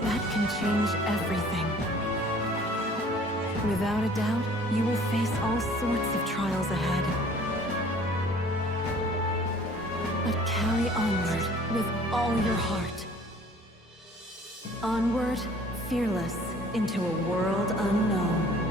that can change everything. Without a doubt, you will face all sorts of trials ahead. But carry onward with all your heart. Onward, fearless, into a world unknown.